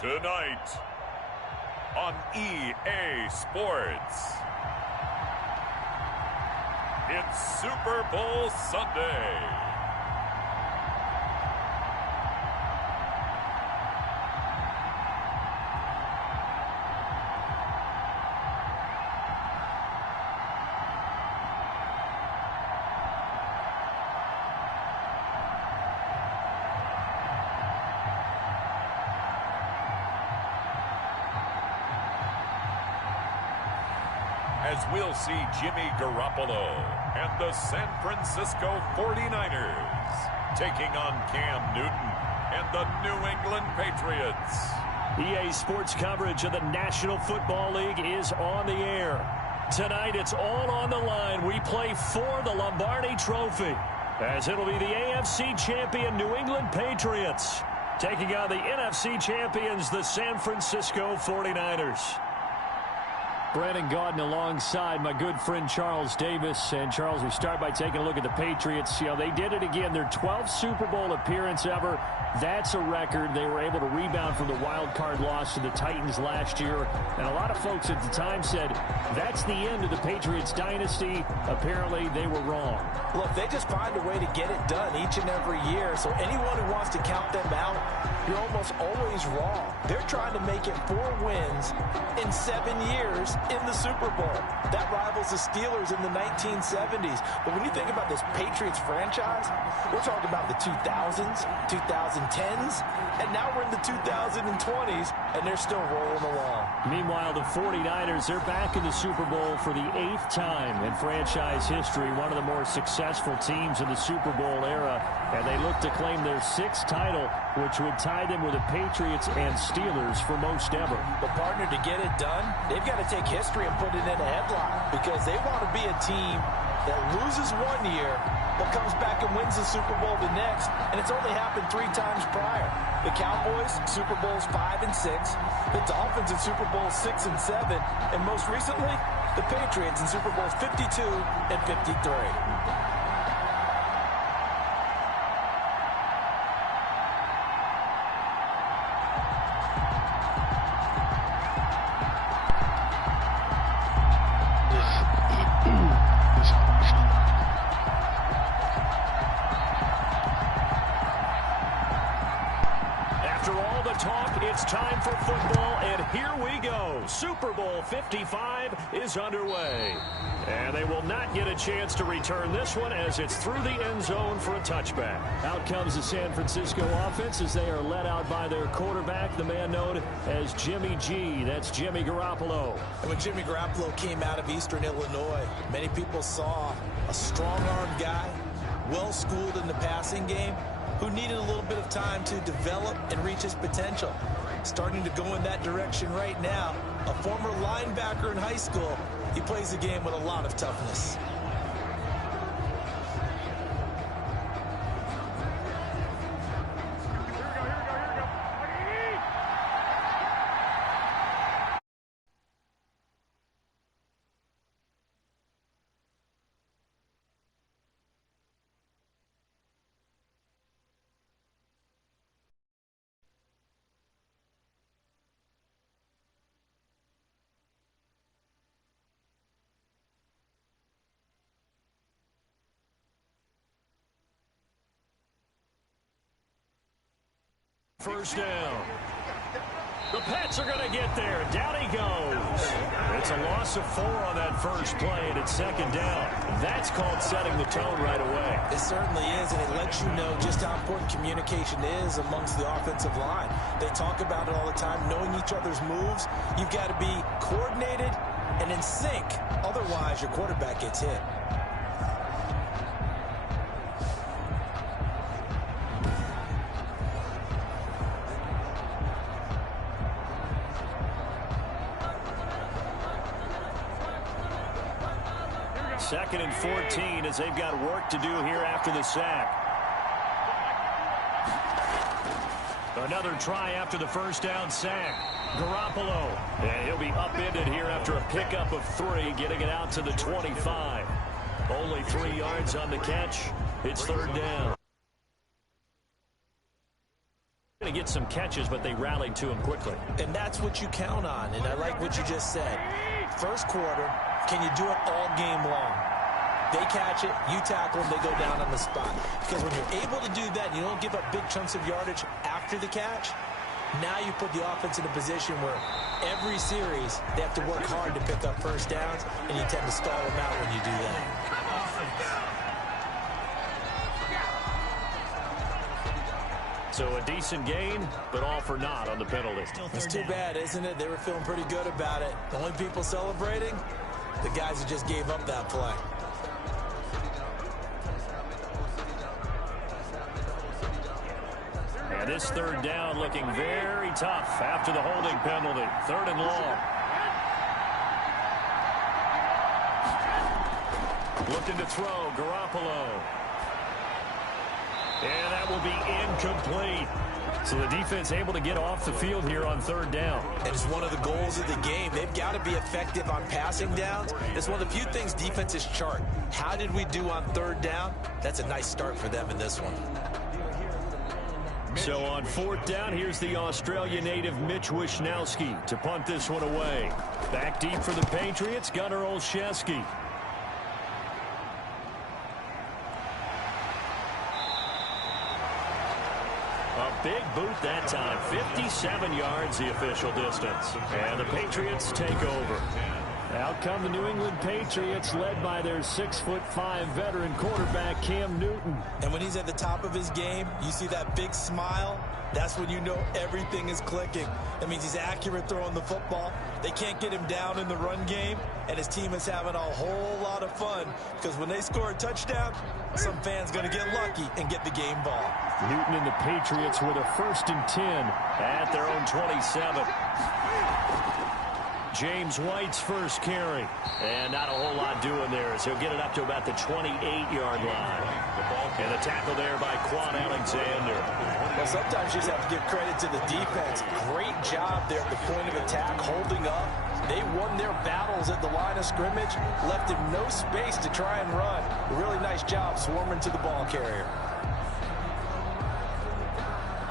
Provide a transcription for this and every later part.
Tonight on EA Sports, it's Super Bowl Sunday. As we'll see Jimmy Garoppolo and the San Francisco 49ers taking on Cam Newton and the New England Patriots. EA Sports coverage of the National Football League is on the air. Tonight it's all on the line. We play for the Lombardi Trophy, as it'll be the AFC champion New England Patriots taking on the NFC champions, the San Francisco 49ers. Brandon Gaudin alongside my good friend Charles Davis. And, Charles, we start by taking a look at the Patriots. You know, they did it again. Their 12th Super Bowl appearance ever. That's a record. They were able to rebound from the wild card loss to the Titans last year. And a lot of folks at the time said that's the end of the Patriots dynasty. Apparently, they were wrong. Look, they just find a way to get it done each and every year. So anyone who wants to count them out, you're almost always wrong. They're trying to make it 4 wins in 7 years in the Super Bowl. That rivals the Steelers in the 1970s. But when you think about this Patriots franchise, we're talking about the 2000s, 2010s, and now we're in the 2020s, and they're still rolling along. Meanwhile, the 49ers, they're back in the Super Bowl for the 8th time in franchise history, one of the more successful teams in the Super Bowl era, and they look to claim their 6th title, which would tie them with the Patriots and Steelers for most ever. But, partner, to get it done, they've got to take history and put it in a headlock, because they want to be a team that loses one year but comes back and wins the Super Bowl the next, and it's only happened 3 times prior. The Cowboys, Super Bowls 5 and 6, the Dolphins in Super Bowls 6 and 7, and most recently, the Patriots in Super Bowls 52 and 53. It's time for football, and here we go. Super Bowl 55 is underway. And they will not get a chance to return this one as it's through the end zone for a touchback. Out comes the San Francisco offense as they are led out by their quarterback, the man known as Jimmy G. That's Jimmy Garoppolo. And when Jimmy Garoppolo came out of Eastern Illinois, many people saw a strong-armed guy, well-schooled in the passing game, who needed a little bit of time to develop and reach his potential. Starting to go in that direction right now. A former linebacker in high school, he plays the game with a lot of toughness. First down. The Pats are going to get there. Down he goes. It's a loss of 4 on that first play, and it's second down. That's called setting the tone right away. It certainly is, and it lets you know just how important communication is amongst the offensive line. They talk about it all the time, knowing each other's moves. You've got to be coordinated and in sync. Otherwise, your quarterback gets hit. Second and 14 as they've got work to do here after the sack. Another try after the first down sack. Garoppolo. And he'll be upended here after a pickup of 3, getting it out to the 25. Only 3 yards on the catch. It's third down. Going to get some catches, but they rallied to him quickly. And that's what you count on, and I like what you just said. First quarter, can you do it all game long? They catch it, you tackle them, they go down on the spot. Because when you're able to do that, and you don't give up big chunks of yardage after the catch, now you put the offense in a position where every series they have to work hard to pick up first downs, and you tend to stall them out when you do that. So a decent gain, but all for naught on the penalty. It's too bad, isn't it? They were feeling pretty good about it. The only people celebrating, the guys who just gave up that play. And this third down looking very tough after the holding penalty. Third and long. Looking to throw, Garoppolo. And that will be incomplete. So the defense able to get off the field here on third down. And it's one of the goals of the game. They've got to be effective on passing downs. It's one of the few things defenses chart. How did we do on third down? That's a nice start for them in this one. So on fourth down, here's the Australia native Mitch Wishnowsky to punt this one away. Back deep for the Patriots, Gunnar Olszewski. A big boot that time, 57 yards the official distance. And the Patriots take over. Out come the New England Patriots, led by their 6'5" veteran quarterback, Cam Newton. And when he's at the top of his game, you see that big smile. That's when you know everything is clicking. That means he's accurate throwing the football. They can't get him down in the run game, and his team is having a whole lot of fun because when they score a touchdown, some fan's going to get lucky and get the game ball. Newton and the Patriots with a 1st and 10 at their own 27. James White's first carry. And not a whole lot doing there as he'll get it up to about the 28-yard line. And the tackle there by Quan Alexander. Well, sometimes you just have to give credit to the defense. Great job there at the point of attack, holding up. They won their battles at the line of scrimmage, left him no space to try and run. A really nice job swarming to the ball carrier.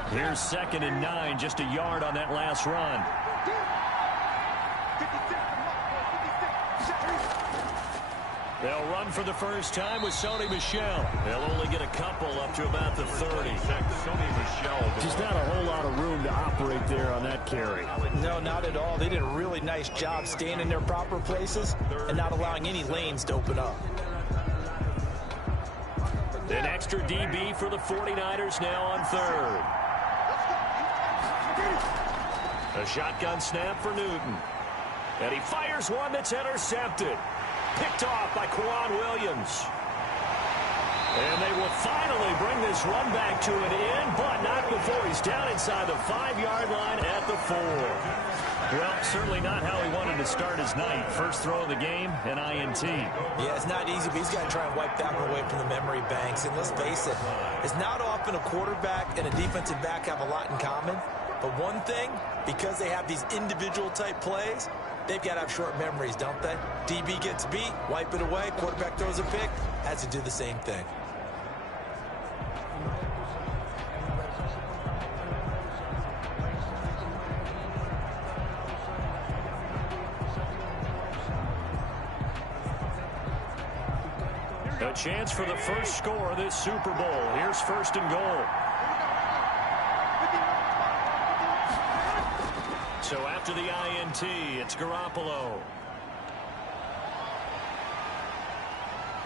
Here's 2nd and 9, just a yard on that last run. They'll run for the first time with Sony Michel. They'll only get a couple up to about the 30. Just not a whole lot of room to operate there on that carry. No, not at all. They did a really nice job staying in their proper places and not allowing any lanes to open up. An extra DB for the 49ers now on third. A shotgun snap for Newton. And he fires one that's intercepted. Picked off by Quan Williams. And they will finally bring this run back to an end, but not before he's down inside the 5-yard line at the 4. Well, certainly not how he wanted to start his night. First throw of the game, an INT. Yeah, it's not easy, but he's got to try and wipe that one away from the memory banks. And let's face it, it's not often a quarterback and a defensive back have a lot in common. But one thing, because they have these individual type plays, they've got to have short memories, don't they? DB gets beat, wipe it away, quarterback throws a pick, has to do the same thing. A chance for the first score of this Super Bowl. Here's 1st and goal. So after the INT, it's Garoppolo.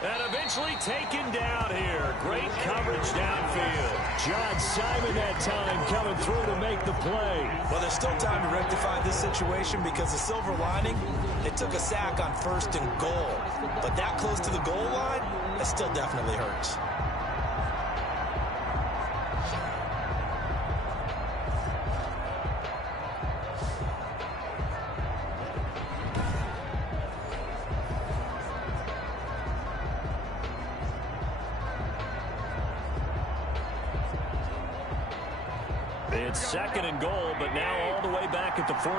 And eventually taken down here. Great coverage downfield. John Simon that time coming through to make the play. Well, there's still time to rectify this situation because the silver lining, it took a sack on 1st and goal. But that close to the goal line, it still definitely hurts. It's 2nd and goal, but now all the way back at the 14.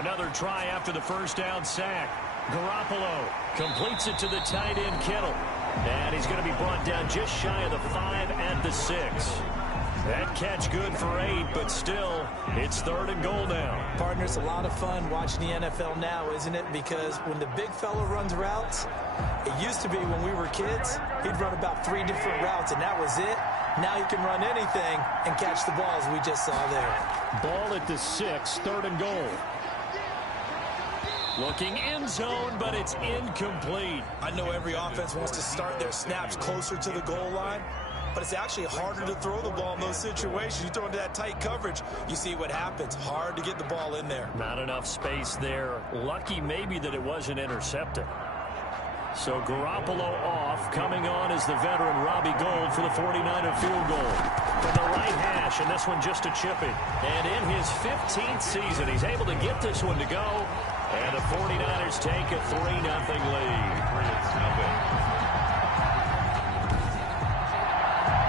Another try after the first down sack. Garoppolo completes it to the tight end, Kittle. And he's going to be brought down just shy of the 5 at the 6. That catch good for 8, but still, it's 3rd and goal now. Partner, it's a lot of fun watching the NFL now, isn't it? Because when the big fella runs routes, it used to be when we were kids, he'd run about 3 different routes, and that was it. Now he can run anything and catch the ball, as we just saw there. Ball at the 6, 3rd and goal. Looking end zone, but it's incomplete. I know every offense wants to start their snaps closer to the goal line, but it's actually harder to throw the ball in those situations. You throw into that tight coverage, you see what happens. Hard to get the ball in there. Not enough space there. Lucky maybe that it wasn't intercepted. So Garoppolo off. Coming on is the veteran Robbie Gould for the 49er field goal. From the right hash, and this one just a chipping. And in his 15th season, he's able to get this one to go. And the 49ers take a 3-0 lead.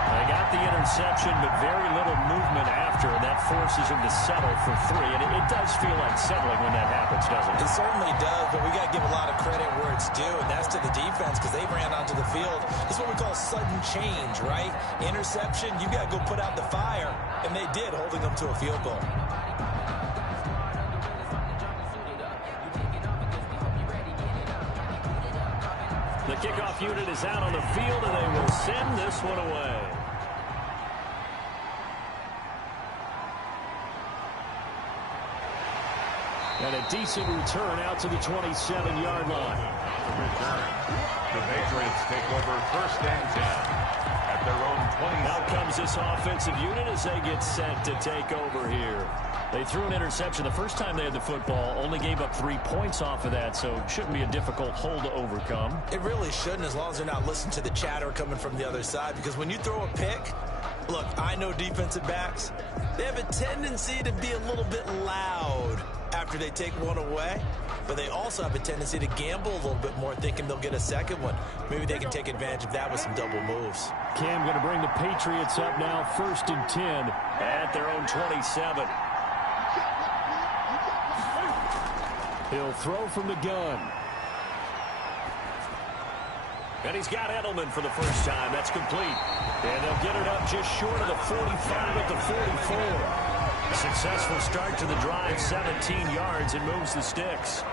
They got the interception, but very little movement after, and that forces him to settle for 3. And it does feel like settling when that happens, doesn't it? It certainly does, but we got to give a lot of credit where it's due, and that's to the defense because they ran onto the field. This is what we call sudden change, right? Interception, you got to go put out the fire, and they did, holding them to a field goal. The kickoff unit is out on the field, and they will send this one away. And a decent return out to the 27-yard line. The Patriots take over 1st and 10 at their own 20. Out comes this offensive unit as they get set to take over here. They threw an interception the first time they had the football, only gave up 3 points off of that, so it shouldn't be a difficult hole to overcome. It really shouldn't, as long as they're not listening to the chatter coming from the other side, because when you throw a pick, look, I know defensive backs, they have a tendency to be a little bit loud after they take one away, but they also have a tendency to gamble a little bit more, thinking they'll get a second one. Maybe they can take advantage of that with some double moves. Cam going to bring the Patriots up now, 1st and 10 at their own 27. He'll throw from the gun. And he's got Edelman for the first time. That's complete. And they'll get it up just short of the 45 at the 44. Successful start to the drive, 17 yards, and moves the sticks.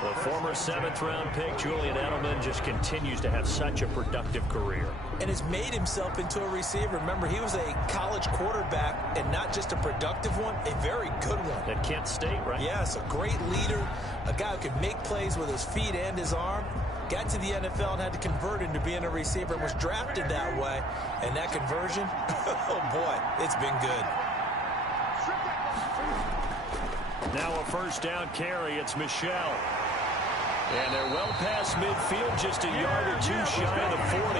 The former 7th-round pick, Julian Edelman, just continues to have such a productive career. And has made himself into a receiver. Remember, he was a college quarterback, and not just a productive one, a very good one. At Kent State, right? Yes, a great leader, a guy who could make plays with his feet and his arm. Got to the NFL and had to convert into being a receiver and was drafted that way. And that conversion, oh boy, it's been good. Now a 1st down carry. It's Michelle. And they're well past midfield, just a yard or 2 shy of the 40.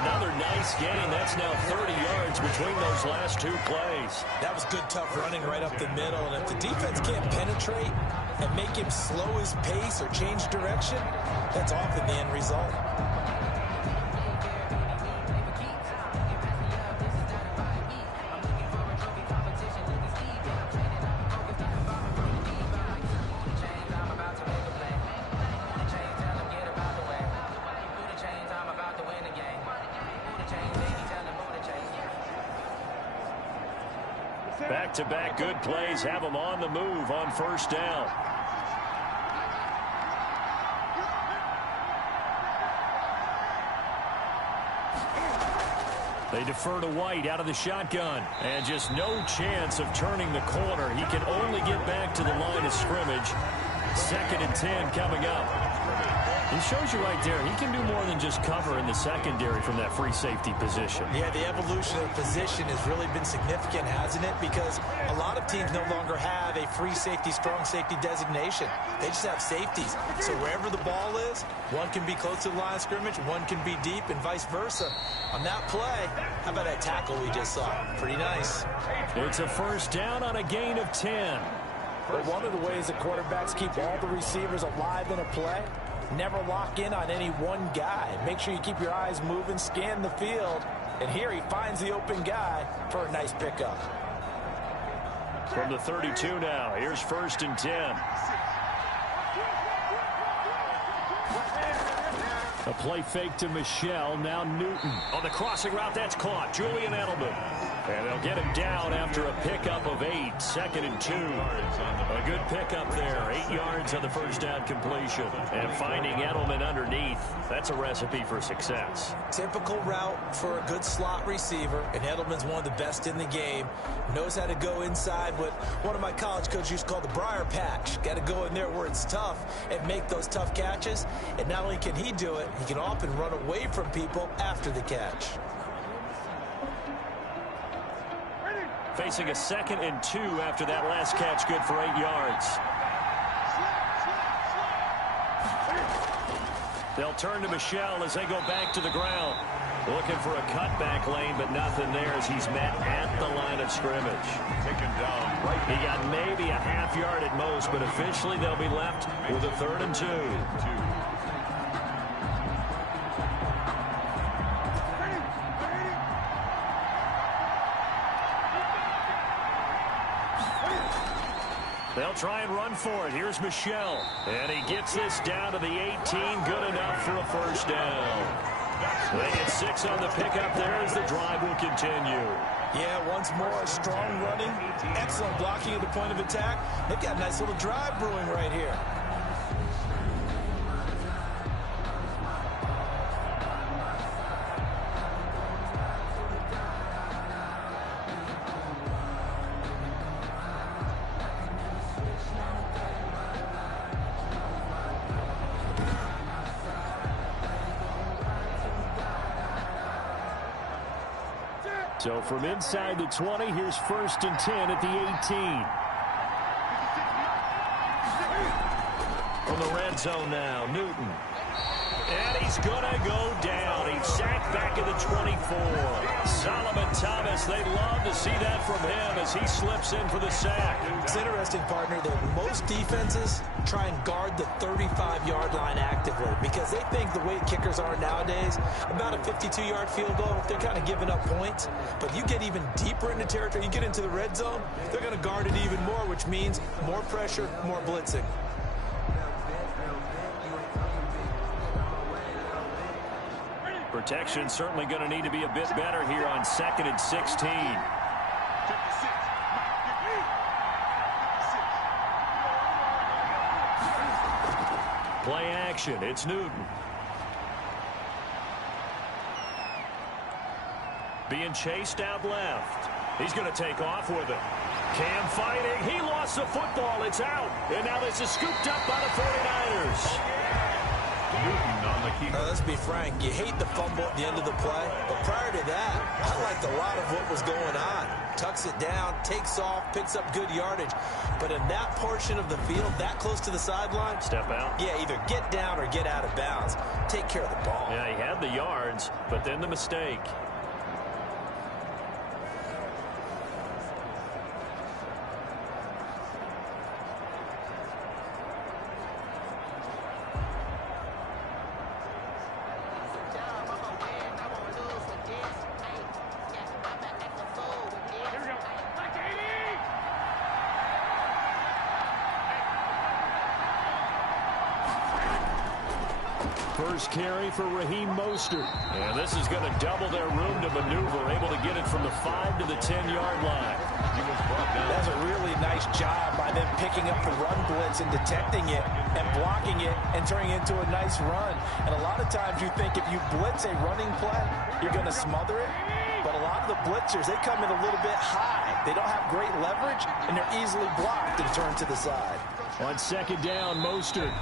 Another nice gain. That's now 30 yards between those last 2 plays. That was good, tough running right up the middle. And if the defense can't penetrate and make him slow his pace or change direction, that's often the end result. Back-to-back good plays have them on the move on 1st down. They defer to White out of the shotgun. And just no chance of turning the corner. He can only get back to the line of scrimmage. 2nd and 10 coming up. He shows you right there, he can do more than just cover in the secondary from that free safety position. Yeah, the evolution of the position has really been significant, hasn't it? Because a lot of teams no longer have a free safety, strong safety designation. They just have safeties. So wherever the ball is, one can be close to the line of scrimmage, one can be deep, and vice versa. On that play, how about that tackle we just saw? Pretty nice. It's a 1st down on a gain of 10. But one of the ways that quarterbacks keep all the receivers alive in a play, never lock in on any one guy. Make sure you keep your eyes moving, scan the field. And here he finds the open guy for a nice pickup. From the 32 now, here's 1st and 10. A play fake to Michelle. Now Newton. On the crossing route, that's caught. Julian Edelman. And they'll get him down after a pickup of 8. 2nd and 2. A good pickup there. 8 yards on the first down completion. And finding Edelman underneath, that's a recipe for success. Typical route for a good slot receiver. And Edelman's one of the best in the game. Knows how to go inside what one of my college coaches used to call the briar patch. Got to go in there where it's tough and make those tough catches. And not only can he do it, he can often run away from people after the catch. Facing a 2nd and 2 after that last catch, good for 8 yards. They'll turn to Michelle as they go back to the ground. Looking for a cutback lane, but nothing there as he's met at the line of scrimmage. Taken down right. He got maybe a half yard at most, but officially they'll be left with a 3rd and 2. They'll try and run for it. Here's Michelle. And he gets this down to the 18. Good enough for a first down. They get 6 on the pickup there as the drive will continue. Yeah, once more, strong running. Excellent blocking at the point of attack. They've got a nice little drive brewing right here. So from inside the 20, here's 1st and 10 at the 18. From the red zone now, Newton. And he's going to go down. He's sacked back at the 24. Solomon Thomas, they love to see that from him as he slips in for the sack. It's interesting, partner, that most defenses try and guard the 35-yard line actively because they think the way kickers are nowadays, about a 52-yard field goal, they're kind of giving up points. But you get even deeper into territory, you get into the red zone, they're going to guard it even more, which means more pressure, more blitzing. Protection certainly going to need to be a bit better here on 2nd and 16. Play action. It's Newton. Being chased out left. He's going to take off with it. Cam fighting. He lost the football. It's out. And now this is scooped up by the 49ers. Newton on the keeper. Let's be frank. You hate the fumble at the end of the play. But prior to that, I liked a lot of what was going on. Tucks it down, takes off, picks up good yardage. But in that portion of the field, that close to the sideline. Step out. Yeah, either get down or get out of bounds. Take care of the ball. Yeah, he had the yards, but then the mistake. First carry for Raheem Mostert. And this is going to double their room to maneuver, able to get it from the 5 to the 10-yard line. That's a really nice job by them picking up the run blitz and detecting it and blocking it and turning it into a nice run. And a lot of times you think if you blitz a running play, you're going to smother it. But a lot of the blitzers, they come in a little bit high. They don't have great leverage, and they're easily blocked and turned to the side. On 2nd down, Mostert.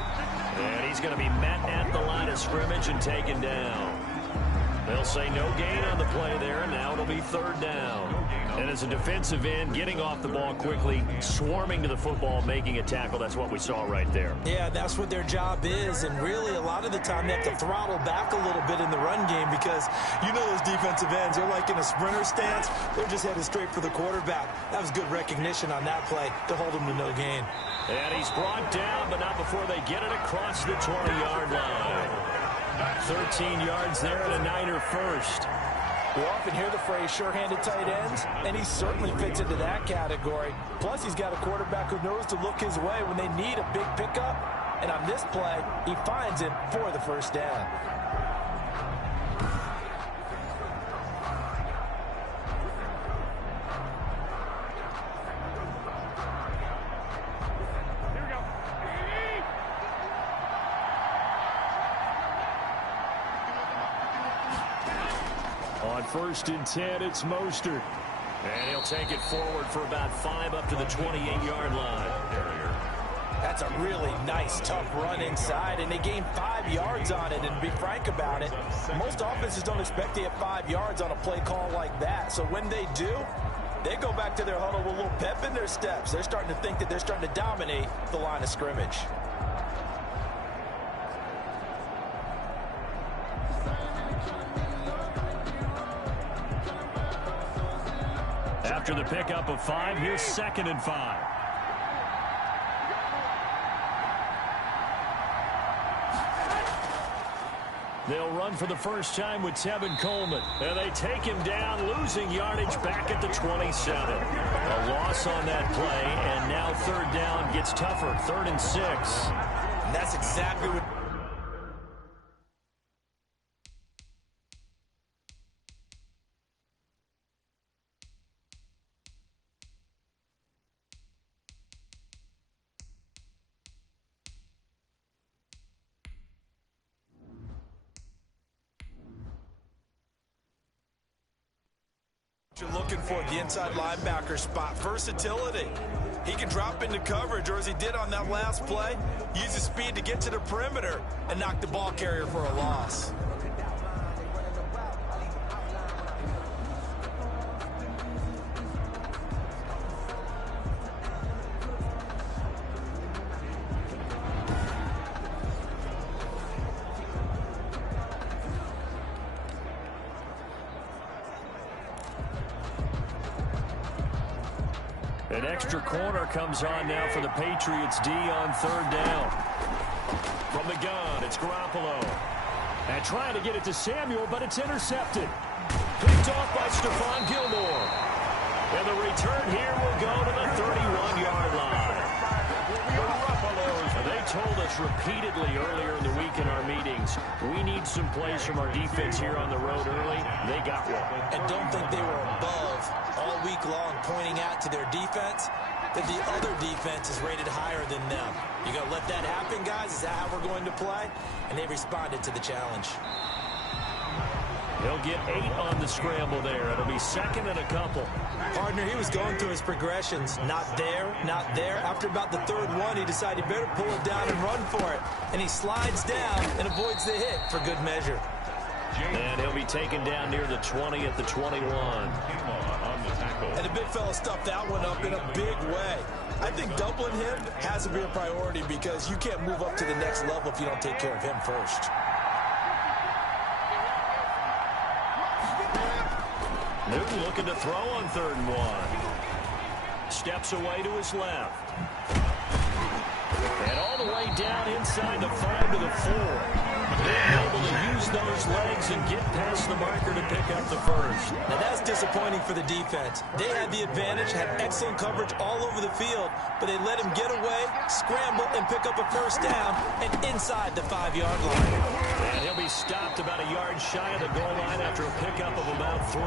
And he's going to be met at the line of scrimmage and taken down. They'll say no gain on the play there, and now it'll be 3rd down. And as a defensive end, getting off the ball quickly, swarming to the football, making a tackle, that's what we saw right there. Yeah, that's what their job is, and really a lot of the time they have to throttle back a little bit in the run game because you know those defensive ends, they're like in a sprinter stance, they're just headed straight for the quarterback. That was good recognition on that play to hold him to no gain. And he's brought down, but not before they get it across the 20-yard line. 13 yards there and a Niner first. We often hear the phrase sure-handed tight ends, and he certainly fits into that category. Plus, he's got a quarterback who knows to look his way when they need a big pickup And on this play, he finds him for the first down. On 1st and 10, it's Mostert. And he'll take it forward for about 5 up to the 28-yard line. That's a really nice, tough run inside, and they gained 5 yards on it. And to be frank about it, most offenses don't expect to get 5 yards on a play call like that. So when they do, they go back to their huddle with a little pep in their steps. They're starting to think that they're starting to dominate the line of scrimmage. After the pickup of 5, here's 2nd and 5. They'll run for the first time with Tevin Coleman. And they take him down, losing yardage back at the 27. A loss on that play, and now 3rd down gets tougher, 3rd and 6. And that's exactly what... You're looking for the inside linebacker spot. Versatility. He can drop into coverage, or as he did on that last play, use his speed to get to the perimeter and knock the ball carrier for a loss. An extra corner comes on now for the Patriots D on 3rd down. From the gun, it's Garoppolo. And trying to get it to Samuel, but it's intercepted. Picked off by Stephon Gilmore. And the return here will go to the 31-yard line. They told us repeatedly earlier in the week in our meetings, we need some plays from our defense here on the road early. They got one. And don't think they were above all week long pointing out to their defense that the other defense is rated higher than them. You going to let that happen, guys? Is that how we're going to play? And they responded to the challenge. He'll get 8 on the scramble there. It'll be 2nd and a couple. Partner, he was going through his progressions. Not there, not there. After about the 3rd one, he decided he better pull it down and run for it. And he slides down and avoids the hit for good measure. And he'll be taken down near the 20 at the 21. And the big fella stuffed that one up in a big way. I think doubling him has to be a priority because you can't move up to the next level if you don't take care of him first. Newton looking to throw on 3rd and 1. Steps away to his left. And all the way down inside the 5 to the 4. Being able to use those legs and get past the marker to pick up the first. Now that's disappointing for the defense. They had the advantage, had excellent coverage all over the field, but they let him get away, scramble, and pick up a first down and inside the 5-yard line. And he'll be stopped about a yard shy of the goal line after a pickup of about 3.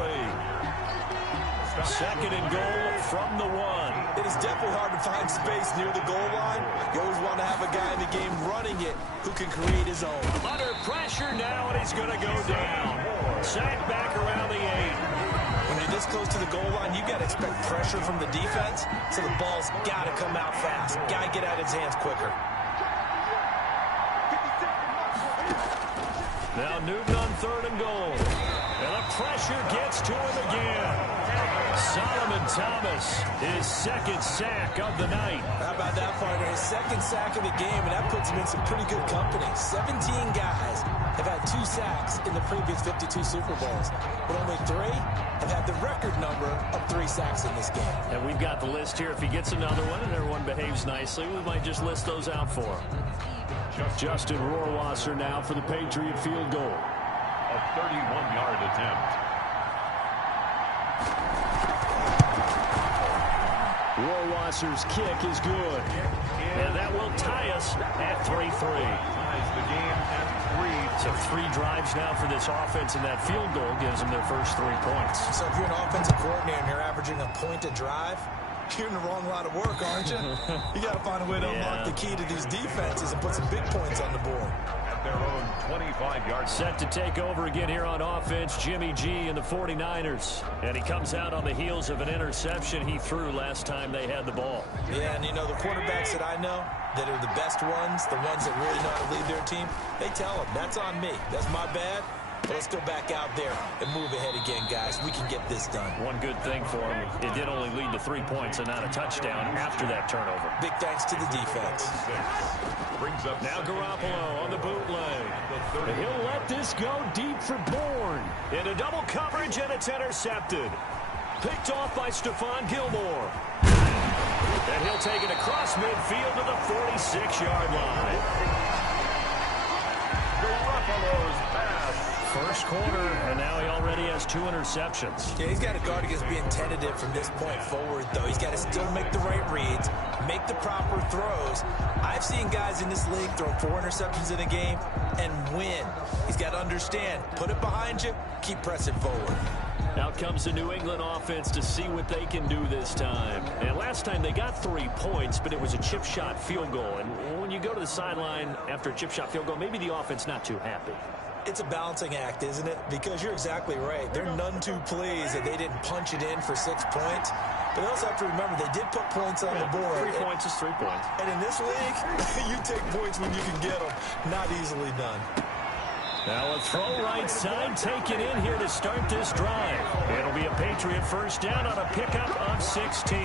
2nd and goal from the 1. It is definitely hard to find space near the goal line. You always want to have a guy in the game running it who can create his own. Under pressure now, and he's going to go down. Sacked back around the 8. When you're this close to the goal line, you got to expect pressure from the defense, so the ball's got to come out fast. Got to get out of his hands quicker. Now Newton on 3rd and goal. And the pressure gets to him again. Solomon Thomas, his 2nd sack of the night. How about that, partner? His 2nd sack of the game, and that puts him in some pretty good company. 17 guys have had 2 sacks in the previous 52 Super Bowls, but only 3 have had the record number of 3 sacks in this game. And we've got the list here. If he gets another one and everyone behaves nicely, we might just list those out for him. Justin Rohrwasser now for the Patriot field goal. A 31-yard attempt. Rohrwasser's kick is good. And that will tie us at 3-3. Ties the game at 3. So 3 drives now for this offense, and that field goal gives them their first 3 points. So if you're an offensive coordinator and you're averaging a point a drive, you're in the wrong line of work, aren't you? You got to find a way to unlock the key to these defenses and put some big points on the board. At their own 25-yard. Set to take over again here on offense, Jimmy G and the 49ers. And he comes out on the heels of an interception he threw last time they had the ball. Yeah, and you know, the quarterbacks that I know that are the best ones, the ones that really know how to lead their team, they tell them, that's on me. That's my bad. But let's go back out there and move ahead again, guys. We can get this done. One good thing for him, it did only lead to 3 points and not a touchdown after that turnover. Big thanks to the defense. Brings up now Garoppolo on the bootleg. He'll let this go deep for Bourne. Into double coverage, and it's intercepted. Picked off by Stephon Gilmore. And he'll take it across midfield to the 46-yard line. Garoppolo's pass. First quarter, and now he already has 2 interceptions. Yeah, he's got to guard against being tentative from this point forward, though. He's got to still make the right reads, make the proper throws. I've seen guys in this league throw 4 interceptions in a game and win. He's got to understand, put it behind you, keep pressing forward. Out comes the New England offense to see what they can do this time. And last time they got 3 points, but it was a chip shot field goal. And when you go to the sideline after a chip shot field goal, maybe the offense not too happy. It's a balancing act, isn't it? Because you're exactly right. They're none too pleased that they didn't punch it in for 6 points. But they also have to remember they did put points on the board. 3 points is 3 points. And in this league, you take points when you can get them. Not easily done. Now a throw right side taken in here to start this drive. It'll be a Patriot first down on a pickup of 16.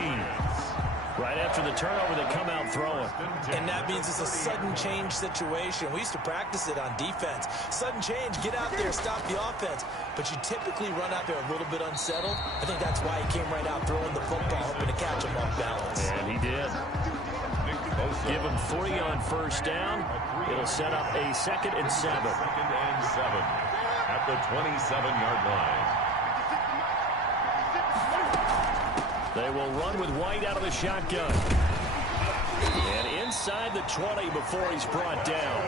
Right after the turnover, they come out throwing. And that means it's a sudden change situation. We used to practice it on defense. Sudden change, get out there, stop the offense. But you typically run out there a little bit unsettled. I think that's why he came right out throwing the football, hoping to catch him off balance. And he did. Give him 3 on first down. It'll set up a 2nd and 7. 2nd and 7 at the 27-yard line. They will run with White out of the shotgun. And inside the 20 before he's brought down.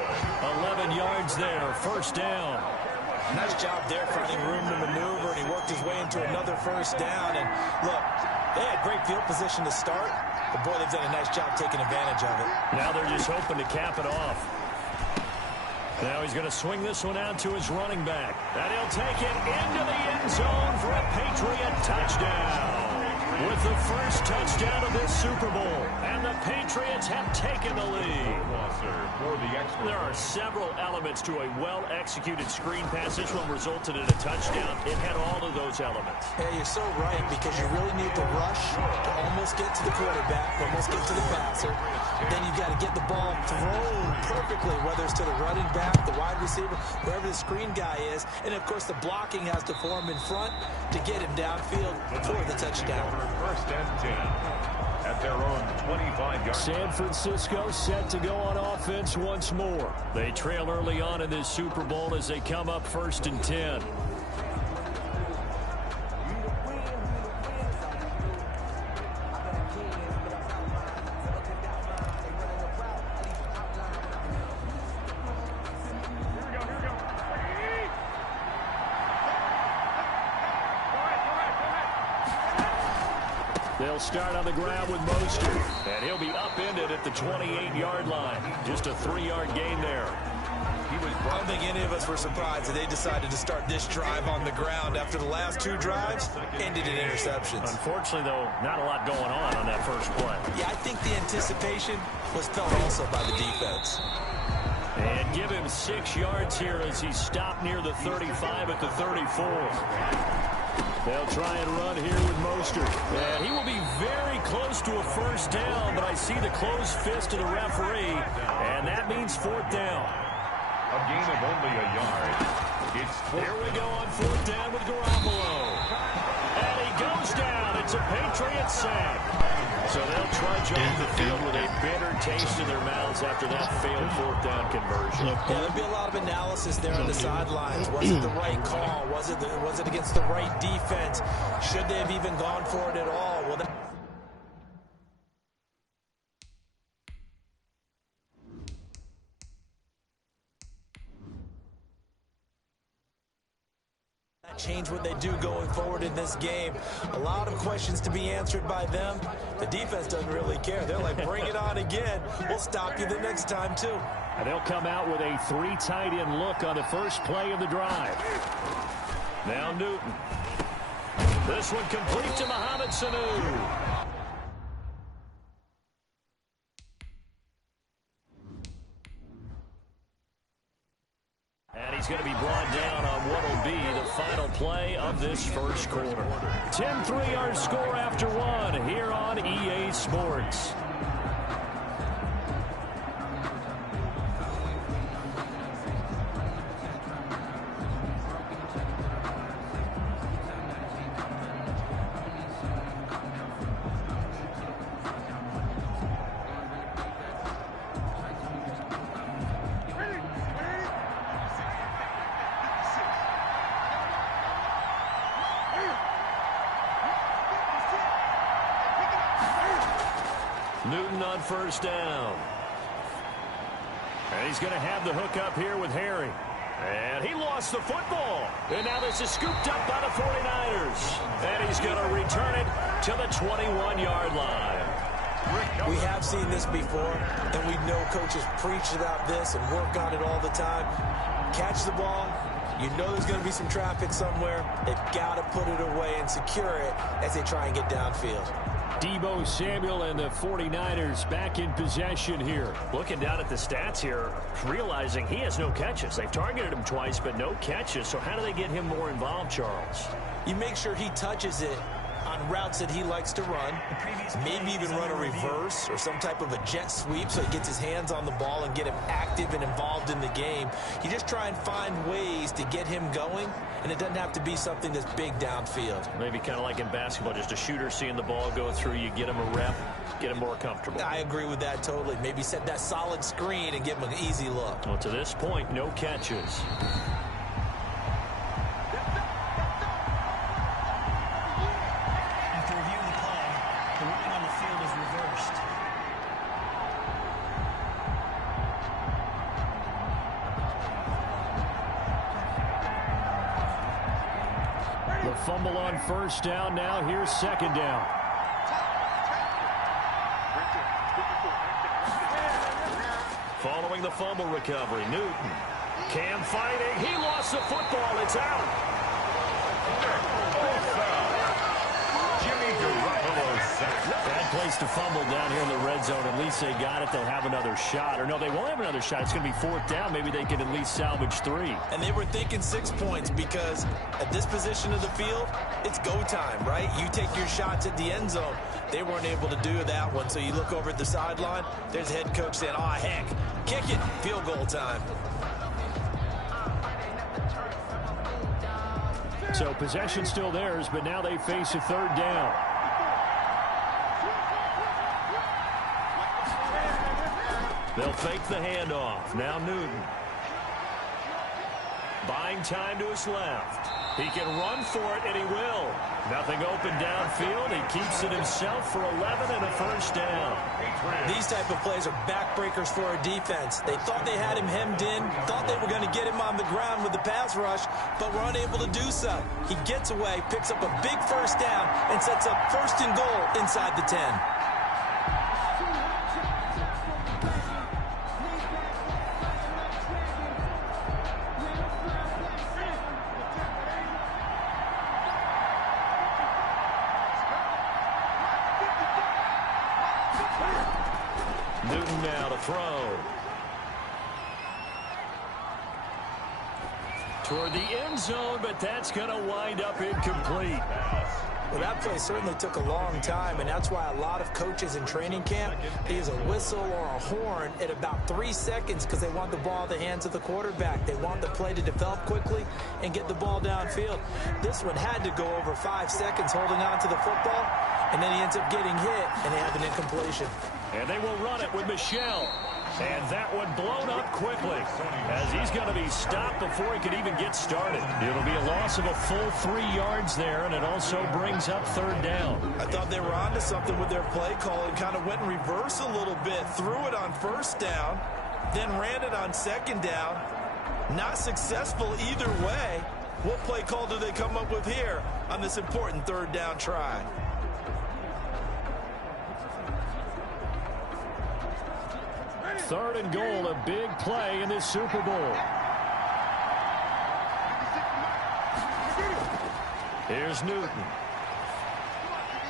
11 yards there, first down. Nice job there finding room to maneuver, and he worked his way into another first down. And look, they had great field position to start, but boy, they've done a nice job taking advantage of it. Now they're just hoping to cap it off. Now he's going to swing this one out to his running back. And he'll take it into the end zone for a Patriot touchdown. With the first touchdown of this Super Bowl. And the Patriots have taken the lead. There are several elements to a well-executed screen pass. This one resulted in a touchdown. It had all of those elements. Yeah, you're so right, because you really need the rush to almost get to the quarterback, almost get to the passer. Then you've got to get the ball thrown perfectly, whether it's to the running back, the wide receiver, wherever the screen guy is. And, of course, the blocking has to form in front to get him downfield for the touchdown. First and 10 at their own 25-yard. San Francisco set to go on offense once more. They trail early on in this Super Bowl as they come up 1st and 10. They'll start on the ground with Mostert, and he'll be upended at the 28-yard line. Just a 3-yard gain there. I don't think any of us were surprised that they decided to start this drive on the ground after the last 2 drives ended in interceptions. Unfortunately, though, not a lot going on that first play. Yeah, I think the anticipation was felt also by the defense. And give him 6 yards here as he stopped near the 35 at the 34. They'll try and run here with Mostert. And he will be very close to a first down, but I see the closed fist of the referee, and that means 4th down. A gain of only a yard. It's Here we go on 4th down with Garoppolo. And he goes down. It's a Patriot sack. So they'll trudge off the field with a bitter taste in their mouths after that failed 4th down conversion. Yeah, there'll be a lot of analysis there on the sidelines. Was it the right call? Was it against the right defense? Should they have even gone for it at all? Well, change what they do going forward in this game. A lot of questions to be answered by them. The defense doesn't really care. They're like, bring it on again. We'll stop you the next time, too. And they'll come out with a 3 tight end look on the first play of the drive. Now Newton. This one complete to Mohamed Sanu. And he's going to be brought down on what will be the final play of this first quarter. 10-3 our score after one here on EA Sports. Newton on first down. And he's going to have the hook up here with Harry. And he lost the football. And now this is scooped up by the 49ers. And he's going to return it to the 21-yard line. We have seen this before, and we know coaches preach about this and work on it all the time. Catch the ball. You know there's going to be some traffic somewhere. They've got to put it away and secure it as they try and get downfield. Deebo Samuel and the 49ers back in possession here. Looking down at the stats here, realizing he has no catches. They've targeted him twice, but no catches. So how do they get him more involved, Charles? You make sure he touches it on routes that he likes to run, maybe even run a reverse or some type of a jet sweep so he gets his hands on the ball and get him active and involved in the game. You just try and find ways to get him going, and it doesn't have to be something that's big downfield. Maybe kind of like in basketball, just a shooter seeing the ball go through, you get him a rep, get him more comfortable. I agree with that totally. Maybe set that solid screen and give him an easy look. Well, to this point, no catches. Fumble on first down. Now here's second down. Following the fumble recovery, Newton. Cam fighting. He lost the football. It's out. Jimmy Garoppolo sacked. Bad place to fumble down here in the red zone. At least they got it. They'll have another shot. Or no, they won't have another shot. It's going to be fourth down. Maybe they can at least salvage 3. And they were thinking 6 points because at this position of the field, it's go time, right? You take your shots at the end zone. They weren't able to do that one. So you look over at the sideline. There's the head coach saying, oh, heck, kick it. Field goal time. So possession still theirs, but now they face a third down. They'll fake the handoff. Now Newton. Buying time to his left. He can run for it, and he will. Nothing open downfield. He keeps it himself for 11 and a first down. These type of plays are backbreakers for a defense. They thought they had him hemmed in, thought they were going to get him on the ground with the pass rush, but were unable to do so. He gets away, picks up a big first down, and sets up first and goal inside the 10. Newton now to throw. Toward the end zone, but that's going to wind up incomplete. Well, that play certainly took a long time, and that's why a lot of coaches in training camp, they use a whistle or a horn at about 3 seconds because they want the ball in the hands of the quarterback. They want the play to develop quickly and get the ball downfield. This one had to go over 5 seconds holding on to the football, and then he ends up getting hit, and they have an incompletion. And they will run it with Michel. And that one blown up quickly as he's going to be stopped before he could even get started. It'll be a loss of a full 3 yards there, and it also brings up third down. I thought they were onto something with their play call and kind of went in reverse a little bit. Threw it on first down, then ran it on second down. Not successful either way. What play call do they come up with here on this important third down try? Third and goal, a big play in this Super Bowl. Here's Newton.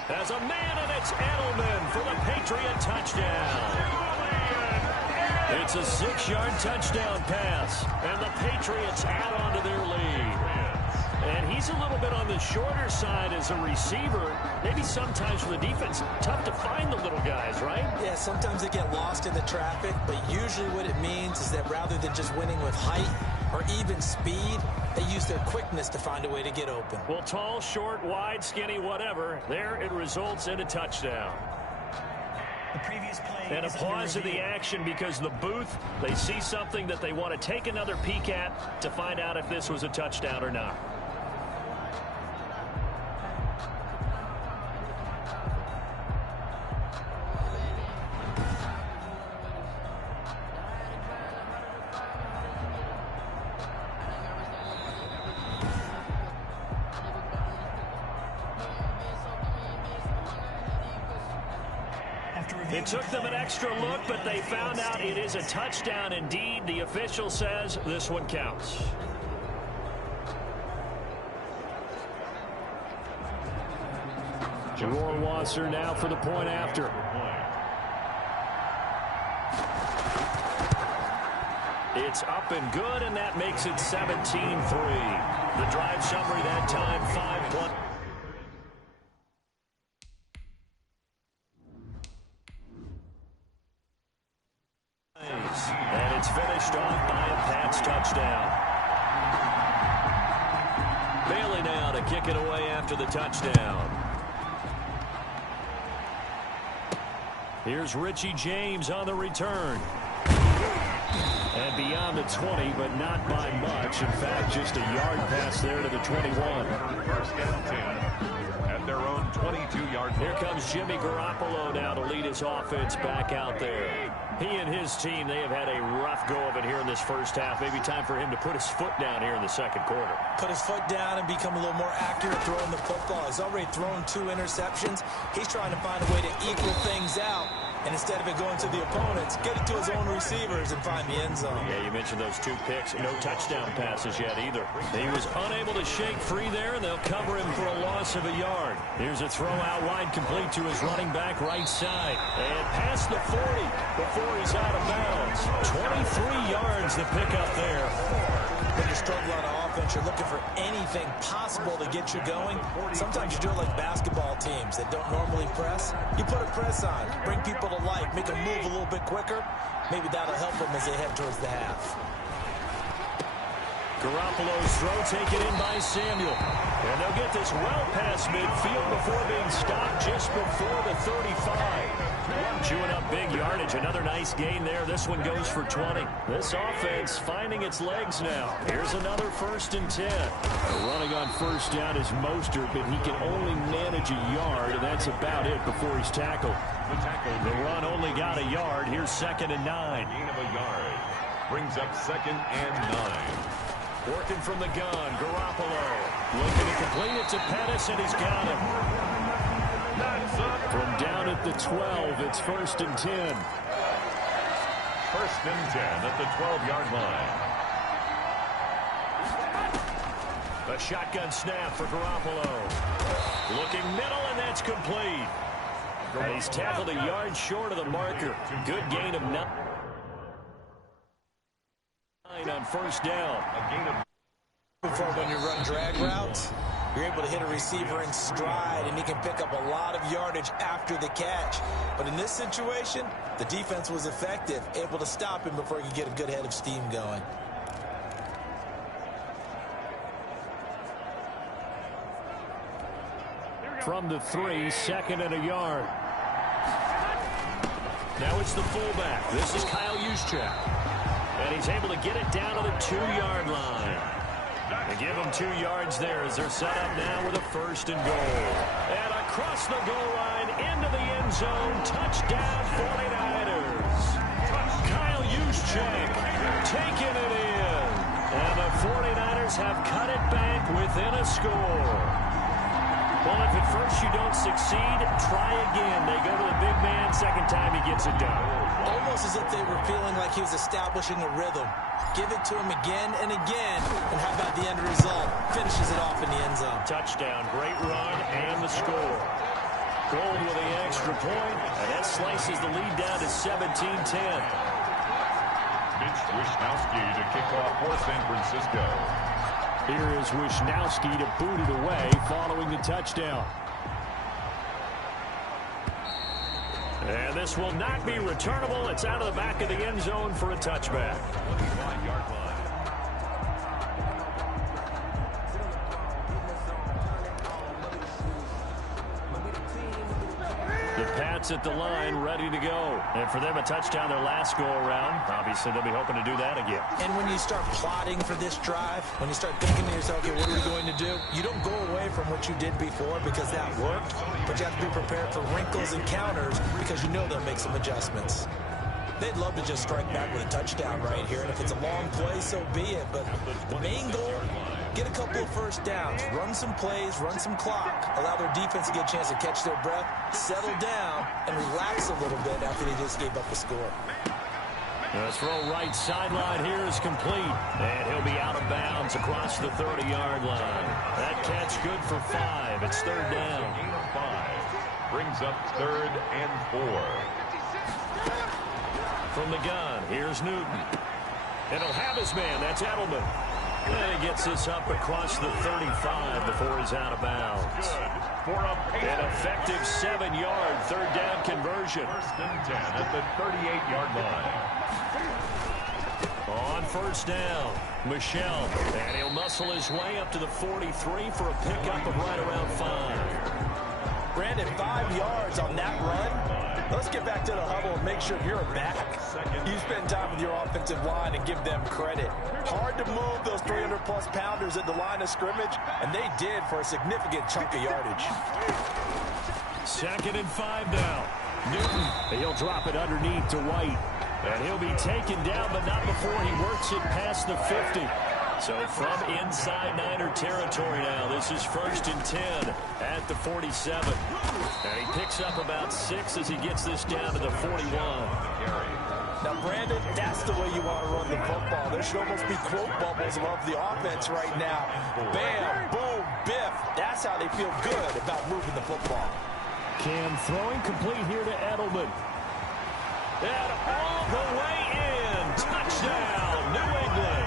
As a man, and it's Edelman for the Patriot touchdown. It's a 6-yard touchdown pass, and the Patriots add on to their lead. And he's a little bit on the shorter side as a receiver. Maybe sometimes for the defense, tough to find the little guys, right? Yeah, sometimes they get lost in the traffic, but usually what it means is that rather than just winning with height or even speed, they use their quickness to find a way to get open. Well, tall, short, wide, skinny, whatever, there it results in a touchdown. And a pause in the action because the booth, they see something that they want to take another peek at to find out if this was a touchdown or not. It took them an extra look, but they found out it is a touchdown indeed. The official says this one counts. Roar Wasser now for the point after. It's up and good, and that makes it 17-3. The drive summary that time, 5 points. And it's finished off by a Pats touchdown. Bailey now to kick it away after the touchdown. Here's Richie James on the return. And beyond the 20, but not by much. In fact, just a yard pass there to the 21. First and 10 at their own 22-yard line. Here comes Jimmy Garoppolo now to lead his offense back out there. He and his team, they have had a rough go of it here in this first half. Maybe time for him to put his foot down here in the second quarter. Put his foot down and become a little more accurate throwing the football. He's already thrown 2 interceptions. He's trying to find a way to equal things out. And instead of it going to the opponents, get it to his own receivers and find the end zone. Yeah, you mentioned those 2 picks. No touchdown passes yet either. He was unable to shake free there, and they'll cover him for a loss of a yard. Here's a throw out wide, complete to his running back right side. And past the 40 before he's out of bounds. 23 yards to pick up there. When you're struggling on offense, you're looking for anything possible to get you going. Sometimes you do it like basketball teams that don't normally press. You put a press on, bring people to life, make them move a little bit quicker. Maybe that'll help them as they head towards the half. Garoppolo's throw taken in by Samuel. And they'll get this well past midfield before being stopped just before the 35. Chewing up big yardage. Another nice gain there. This one goes for 20. This offense finding its legs now. Here's another 1st and 10. Running on first down is Mostert, but he can only manage a yard, and that's about it before he's tackled. The run only got a yard. Here's 2nd and 9. Gain of a yard. Brings up 2nd and 9. Working from the gun, Garoppolo. Looking to complete it to Pettis, and he's got him. From down at the 12, it's 1st and 10. 1st and 10 at the 12-yard line. A shotgun snap for Garoppolo. Looking middle, and that's complete. And he's tackled a yard short of the marker. Good gain of 9 on 1st down. Before when you run drag routes, you're able to hit a receiver in stride, and he can pick up a lot of yardage after the catch. But in this situation, the defense was effective, able to stop him before he could get a good head of steam going. From the 3, 2nd and a yard. Now it's the fullback. This is Kyle Juszczyk. And he's able to get it down to the 2-yard line. They give him 2 yards there as they're set up now with a 1st and goal. And across the goal line into the end zone. Touchdown 49ers. Kyle Juszczyk taking it in. And the 49ers 49ers have cut it back within a score. Well, if at first you don't succeed, try again. They go to the big man. Second time he gets it done. Almost as if they were feeling like he was establishing a rhythm. Give it to him again and again. And how about the end result? Finishes it off in the end zone. Touchdown, great run, and the score. Gold with the extra point, and that slices the lead down to 17-10. Mitch Wishnowsky to kick off for San Francisco. Here is Wishnowsky to boot it away following the touchdown. And this will not be returnable. It's out of the back of the end zone for a touchback. 25-yard line. The Pats at the line, ready to go. And for them, a touchdown their last go-around. Obviously, they'll be hoping to do that again. And when you start plotting for this drive, when you start thinking to yourself, okay, what are we going to do? You don't go away from what you did before because that worked, but you have to be prepared for wrinkles and counters because you know they'll make some adjustments. They'd love to just strike back with a touchdown right here, and if it's a long play, so be it. But the main goal, get a couple of first downs, run some plays, run some clock, allow their defense to get a chance to catch their breath, settle down, and relax a little bit after they just gave up the score. The throw right sideline here is complete, and he'll be out of bounds across the 30-yard line. That catch good for 5. It's third down. 5 brings up 3rd and 4. From the gun, here's Newton. And he'll have his man. That's Edelman. And he gets this up across the 35 before he's out of bounds. For a An effective 7-yard third down conversion. 1st and 10 at the 38-yard line. On first down, Michel. And he'll muscle his way up to the 43 for a pickup of right around 5. Brandon, 5 yards on that run. Let's get back to the huddle and make sure you're back. You spend time with your offensive line and give them credit. Hard to move those 300-plus pounders at the line of scrimmage, and they did for a significant chunk of yardage. 2nd and 5 now. Newton, he'll drop it underneath to White. And he'll be taken down, but not before he works it past the 50. So from inside Niner territory now, this is 1st and 10 at the 47. And he picks up about 6 as he gets this down to the 41. Now, Brandon, that's the way you want to run the football. There should almost be quote bubbles above the offense right now. Bam, boom, biff. That's how they feel good about moving the football. Cam throwing complete here to Edelman. And all the way in. Touchdown, New England.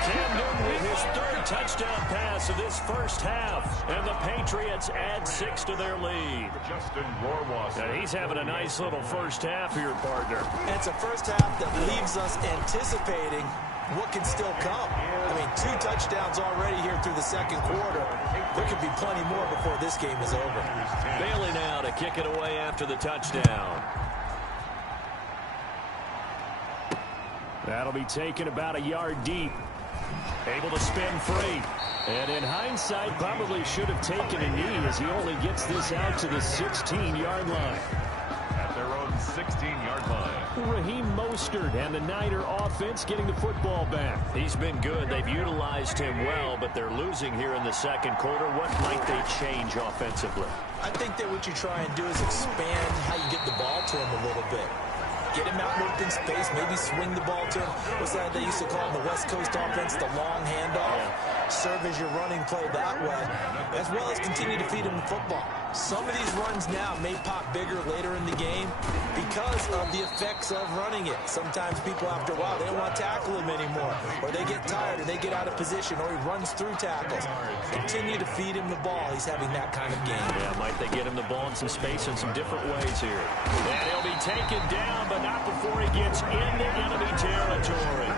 Cam Newton with his 3rd touchdown pass of this first half. And the Patriots add 6 to their lead. Justin Rohrwasser. And he's having a nice little first half here, partner. And it's a first half that leaves us anticipating what can still come. I mean, 2 touchdowns already here through the 2nd quarter. There could be plenty more before this game is over. Bailey now to kick it away after the touchdown. That'll be taken about a yard deep. Able to spin free. And in hindsight, probably should have taken a knee as he only gets this out to the 16-yard line. At their own 16-yard line. Raheem Mostert and the Niner offense getting the football back. He's been good. They've utilized him well, but they're losing here in the 2nd quarter. What might they change offensively? I think that what you try and do is expand how you get the ball to him a little bit. Get him out in open space, maybe swing the ball to him. What's that they used to call in the West Coast offense, the long handoff? Serve as your running play that way, as well as continue to feed him the football. Some of these runs now may pop bigger later in the game because of the effects of running it. Sometimes people, after a while, they don't want to tackle him anymore, or they get tired, or they get out of position, or he runs through tackles. Continue to feed him the ball. He's having that kind of game. Yeah, might they get him the ball in some space in some different ways here. And he'll be taken down, but not before he gets into enemy territory.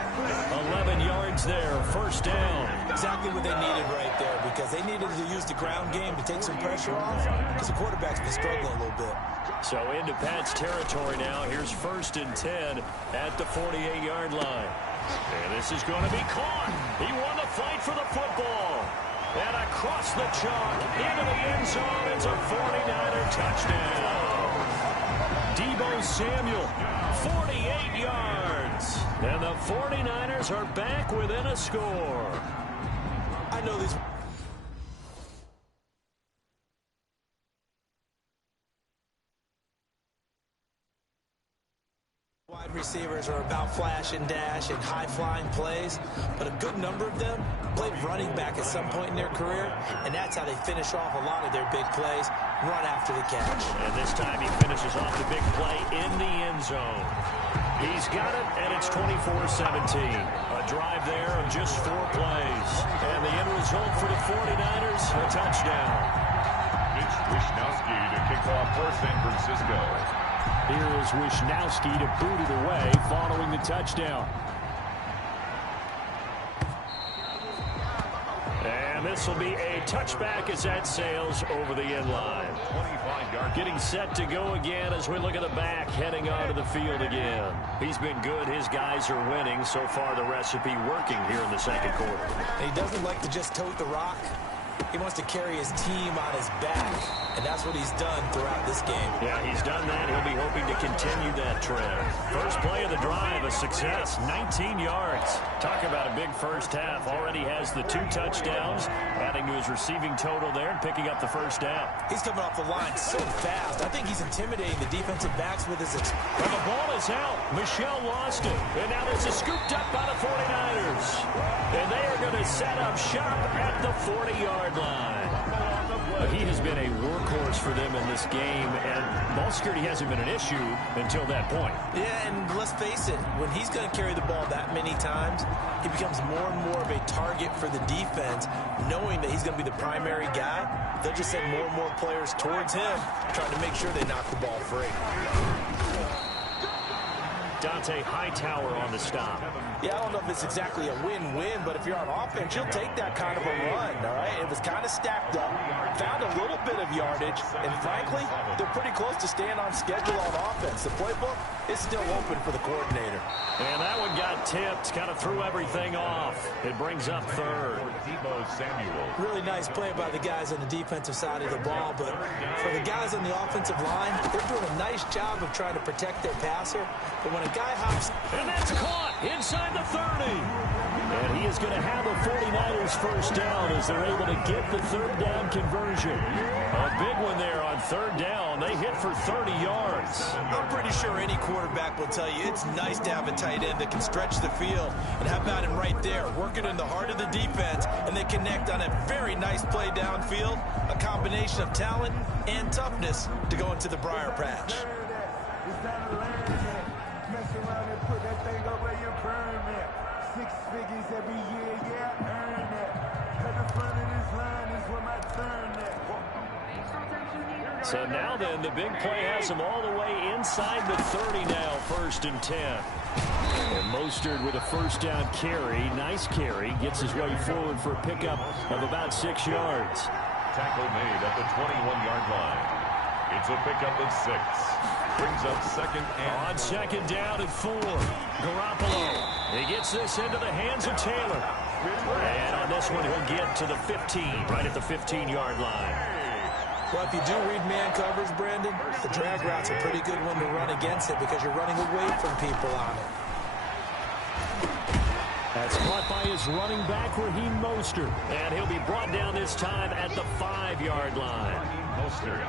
11 yards there, first down. Exactly what they needed right there, because they needed to use the ground game to take some pressure off, because the quarterback's been struggling a little bit. So into Pat's territory now. Here's 1st and 10 at the 48-yard line. And this is going to be caught. He won the fight for the football. And across the chalk, into the end zone, it's a 49er touchdown. Deebo Samuel, 48 yards. And the 49ers are back within a score. I know these wide receivers are about flash and dash and high-flying plays, but a good number of them played running back at some point in their career, and that's how they finish off a lot of their big plays, run after the catch. And this time he finishes off the big play in the end zone. He's got it, and it's 24-17. A drive there of just 4 plays. And the end result for the 49ers, a touchdown. It's Wishnowski to kick off for San Francisco. Here is Wishnowski to boot it away following the touchdown. And this will be a touchback as that sails over the end line. 25 yards. Getting set to go again as we look at the back heading onto the field again. He's been good. His guys are winning. So far the recipe working here in the second quarter. And he doesn't like to just tote the rock. He wants to carry his team on his back, and that's what he's done throughout this game. Yeah, he's done that. He'll be hoping to continue that trend. First play of the drive, a success, 19 yards. Talk about a big first half. Already has the 2 touchdowns, adding to his receiving total there and picking up the first down. He's coming off the line so fast. I think he's intimidating the defensive backs with his... Well, the ball is out. Michel lost it. And now this is scooped up by the 49ers. And they are going to set up shop at the 40-yard line. He has been a workhorse for them in this game, and ball security hasn't been an issue until that point. Yeah, and let's face it, when he's going to carry the ball that many times, he becomes more and more of a target for the defense, knowing that he's going to be the primary guy. They'll just send more and more players towards him, trying to make sure they knock the ball free. Dante Hightower on the stop. Yeah, I don't know if it's exactly a win-win, but if you're on offense, you'll take that kind of a run, all right? It was kind of stacked up, found a little bit of yardage, and frankly, they're pretty close to staying on schedule on offense. The playbook is still open for the coordinator. And that one got tipped, kind of threw everything off. It brings up third. Really nice play by the guys on the defensive side of the ball, but for the guys on the offensive line, they're doing a nice job of trying to protect their passer, but when a guy hops... And that's caught inside the 30. And he is going to have a 49ers first down as they're able to get the third down conversion. A big one there on third down. They hit for 30 yards. I'm pretty sure any quarterback will tell you it's nice to have a tight end that can stretch the field. And how about him right there, working in the heart of the defense, and they connect on a very nice play downfield, a combination of talent and toughness to go into the briar patch. So now then, the big play has him all the way inside the 30 now, 1st and 10. And Mostert with a first down carry, nice carry, gets his way forward for a pickup of about 6 yards. Tackle made at the 21-yard line. It's a pickup of 6. Brings up second and... On second down at 4, Garoppolo. He gets this into the hands of Taylor. And on this one, he'll get to the 15, right at the 15-yard line. Well, if you do read man coverage, Brandon, the drag route's a pretty good one to run against it because you're running away from people on it. That's caught by his running back, Raheem Mostert. And he'll be brought down this time at the 5-yard line.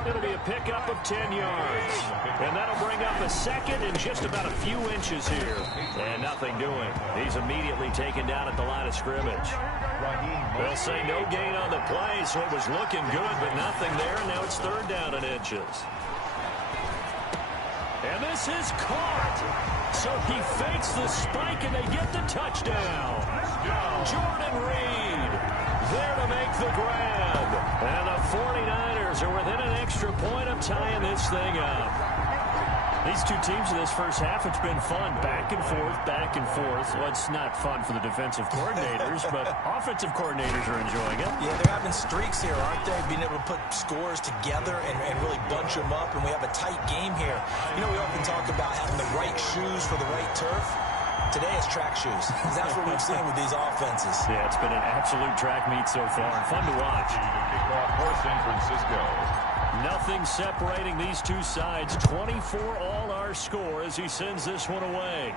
It'll be a pickup of 10 yards. And that'll bring up a second and just about a few inches here. And nothing doing. He's immediately taken down at the line of scrimmage. They'll say no gain on the play, so it was looking good, but nothing there. And now it's third down and inches. And this is caught. So he fakes the spike, and they get the touchdown. Jordan Reed there to make the grab. And the 49ers are within an extra point of tying this thing up. These two teams in this first half, it's been fun. Back and forth, back and forth. Well, it's not fun for the defensive coordinators, but offensive coordinators are enjoying it. Yeah, they're having streaks here, aren't they? Being able to put scores together and really bunch them up, and we have a tight game here. You know, we often talk about having the right shoes for the right turf. Today it's track shoes. That's what we've seen with these offenses. Yeah, it's been an absolute track meet so far. Fun to watch. Kickoff for San Francisco. Nothing separating these two sides. 24 all our score as he sends this one away.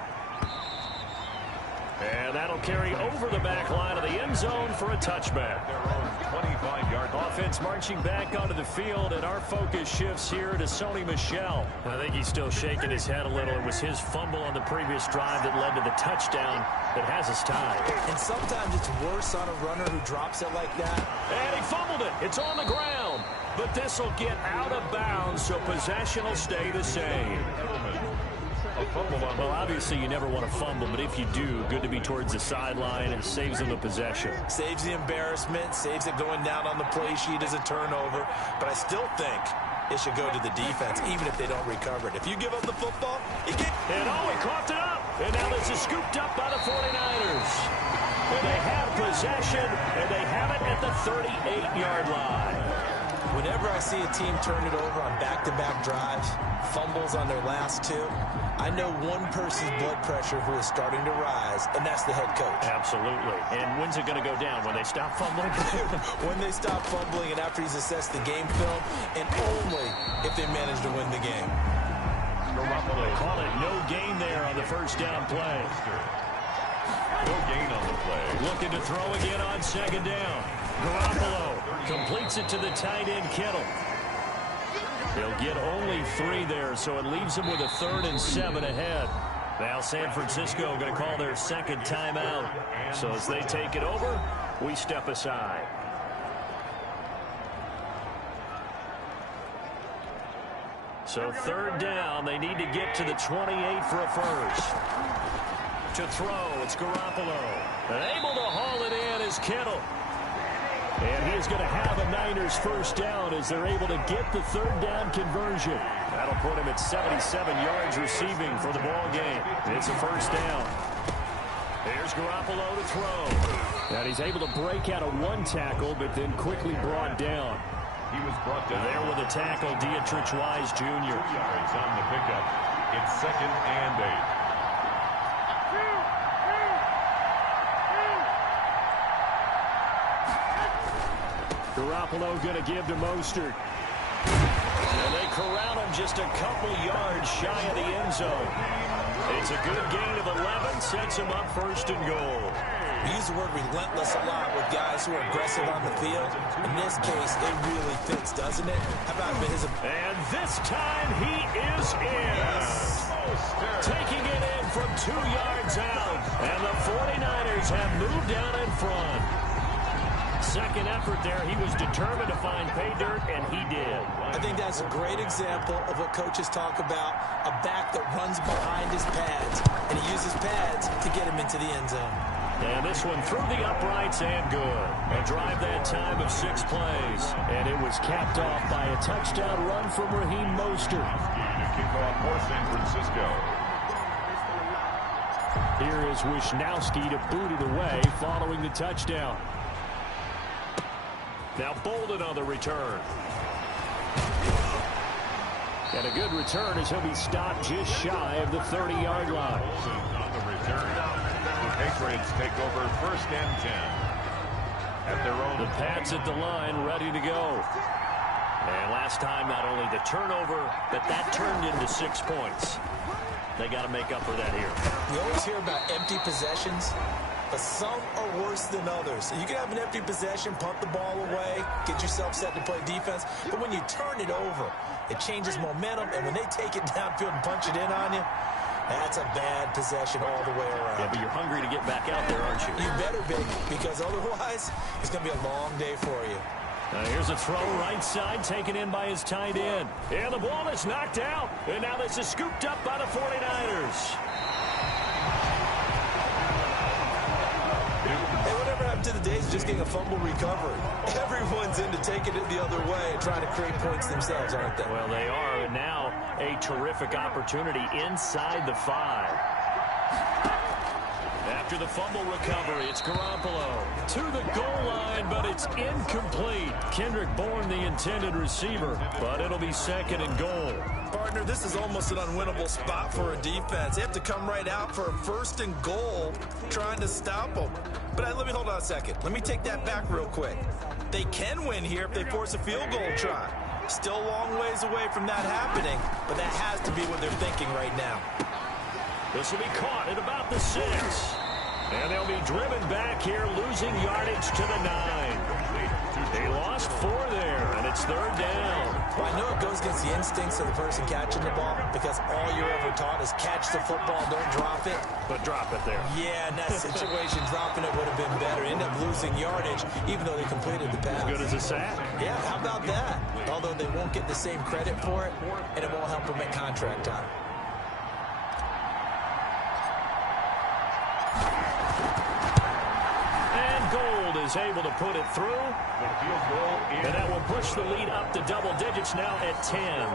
And that'll carry over the back line of the end zone for a touchback. Their own 25-yard Offense marching back onto the field, and our focus shifts here to Sony Michel. I think he's still shaking his head a little. It was his fumble on the previous drive that led to the touchdown that has us tied. And sometimes it's worse on a runner who drops it like that. And he fumbled it. It's on the ground. But this will get out of bounds, so possession will stay the same. Well, obviously you never want to fumble, but if you do, good to be towards the sideline and saves them the possession. Saves the embarrassment, saves it going down on the play sheet as a turnover. But I still think it should go to the defense, even if they don't recover it. If you give up the football, you get... And he coughed it up. And now this is scooped up by the 49ers. And they have possession, and they have it at the 38-yard line. Whenever I see a team turn it over on back-to-back drives, fumbles on their last two, I know one person's blood pressure who is starting to rise, and that's the head coach. Absolutely. And when's it going to go down? When they stop fumbling? When they stop fumbling and after he's assessed the game film, and only if they manage to win the game. Call it no gain there on the first down play. No gain on the play. Looking to throw again on second down. Garoppolo completes it to the tight end, Kittle. They'll get only 3 there, so it leaves them with a 3rd and 7 ahead. Now San Francisco going to call their second timeout. So as they take it over, we step aside. So 3rd down, they need to get to the 28 for a first. To throw, it's Garoppolo. And able to haul it in is Kittle. And he is going to have a Niners first down as they're able to get the 3rd down conversion. That'll put him at 77 yards receiving for the ball game. It's a first down. There's Garoppolo to throw. And he's able to break out of 1 tackle, but then quickly brought down. He was brought down. There with a tackle, Dietrich Wise Jr. 2 yards on the pickup. It's 2nd and 8. Garoppolo going to give to Mostert. And they corral him just a couple yards shy of the end zone. It's a good gain of 11, sets him up 1st and goal. We use the word relentless a lot with guys who are aggressive on the field. In this case, it really fits, doesn't it? How about his... And this time he is in. Yes. Taking it in from 2 yards out. And the 49ers have moved down in front. Second effort there, he was determined to find pay dirt, and he did. I think that's a great example of what coaches talk about, a back that runs behind his pads, and he uses pads to get him into the end zone. And this one through the uprights and good. A drive that time of 6 plays, and it was capped off by a touchdown run from Raheem Mostert. Kickoff for San Francisco. Here is Wisnowski to boot it away following the touchdown. Now Bolden on the return. And a good return as he'll be stopped just shy of the 30-yard line. On the return. The Patriots take over 1st and 10. At their own. The Pats at the line, ready to go. And last time, not only the turnover, but that turned into 6 points. They got to make up for that here. We always hear about empty possessions, but some are worse than others. You can have an empty possession, punt the ball away, get yourself set to play defense, but when you turn it over, it changes momentum, and when they take it downfield and punch it in on you, that's a bad possession all the way around. Yeah, but you're hungry to get back out there, aren't you? You better be, because otherwise, it's going to be a long day for you. Here's a throw right side, taken in by his tight end. And the ball is knocked out, and now this is scooped up by the 49ers. Hey, whatever happened to the days of just getting a fumble recovery? Everyone's into taking it the other way and trying to create points themselves, aren't they? Well, they are, and now a terrific opportunity inside the 5. After the fumble recovery, it's Garoppolo to the goal line, but it's incomplete. Kendrick Bourne, the intended receiver, but it'll be 2nd and goal. Partner, this is almost an unwinnable spot for a defense. They have to come right out for a 1st and goal, trying to stop them. But let me hold on a second. Let me take that back real quick. They can win here if they force a field goal try. Still a long ways away from that happening, but that has to be what they're thinking right now. This will be caught at about the 6. And they'll be driven back here, losing yardage to the 9. They lost 4 there, and it's 3rd down. Well, I know it goes against the instincts of the person catching the ball because all you're ever taught is catch the football, don't drop it. But drop it there. Yeah, in that situation, dropping it would have been better. End up losing yardage, even though they completed the pass. As good as a sack. Yeah, how about that? Although they won't get the same credit for it, and it won't help them at contract time. Is able to put it through, and that will push the lead up to double digits now at 10.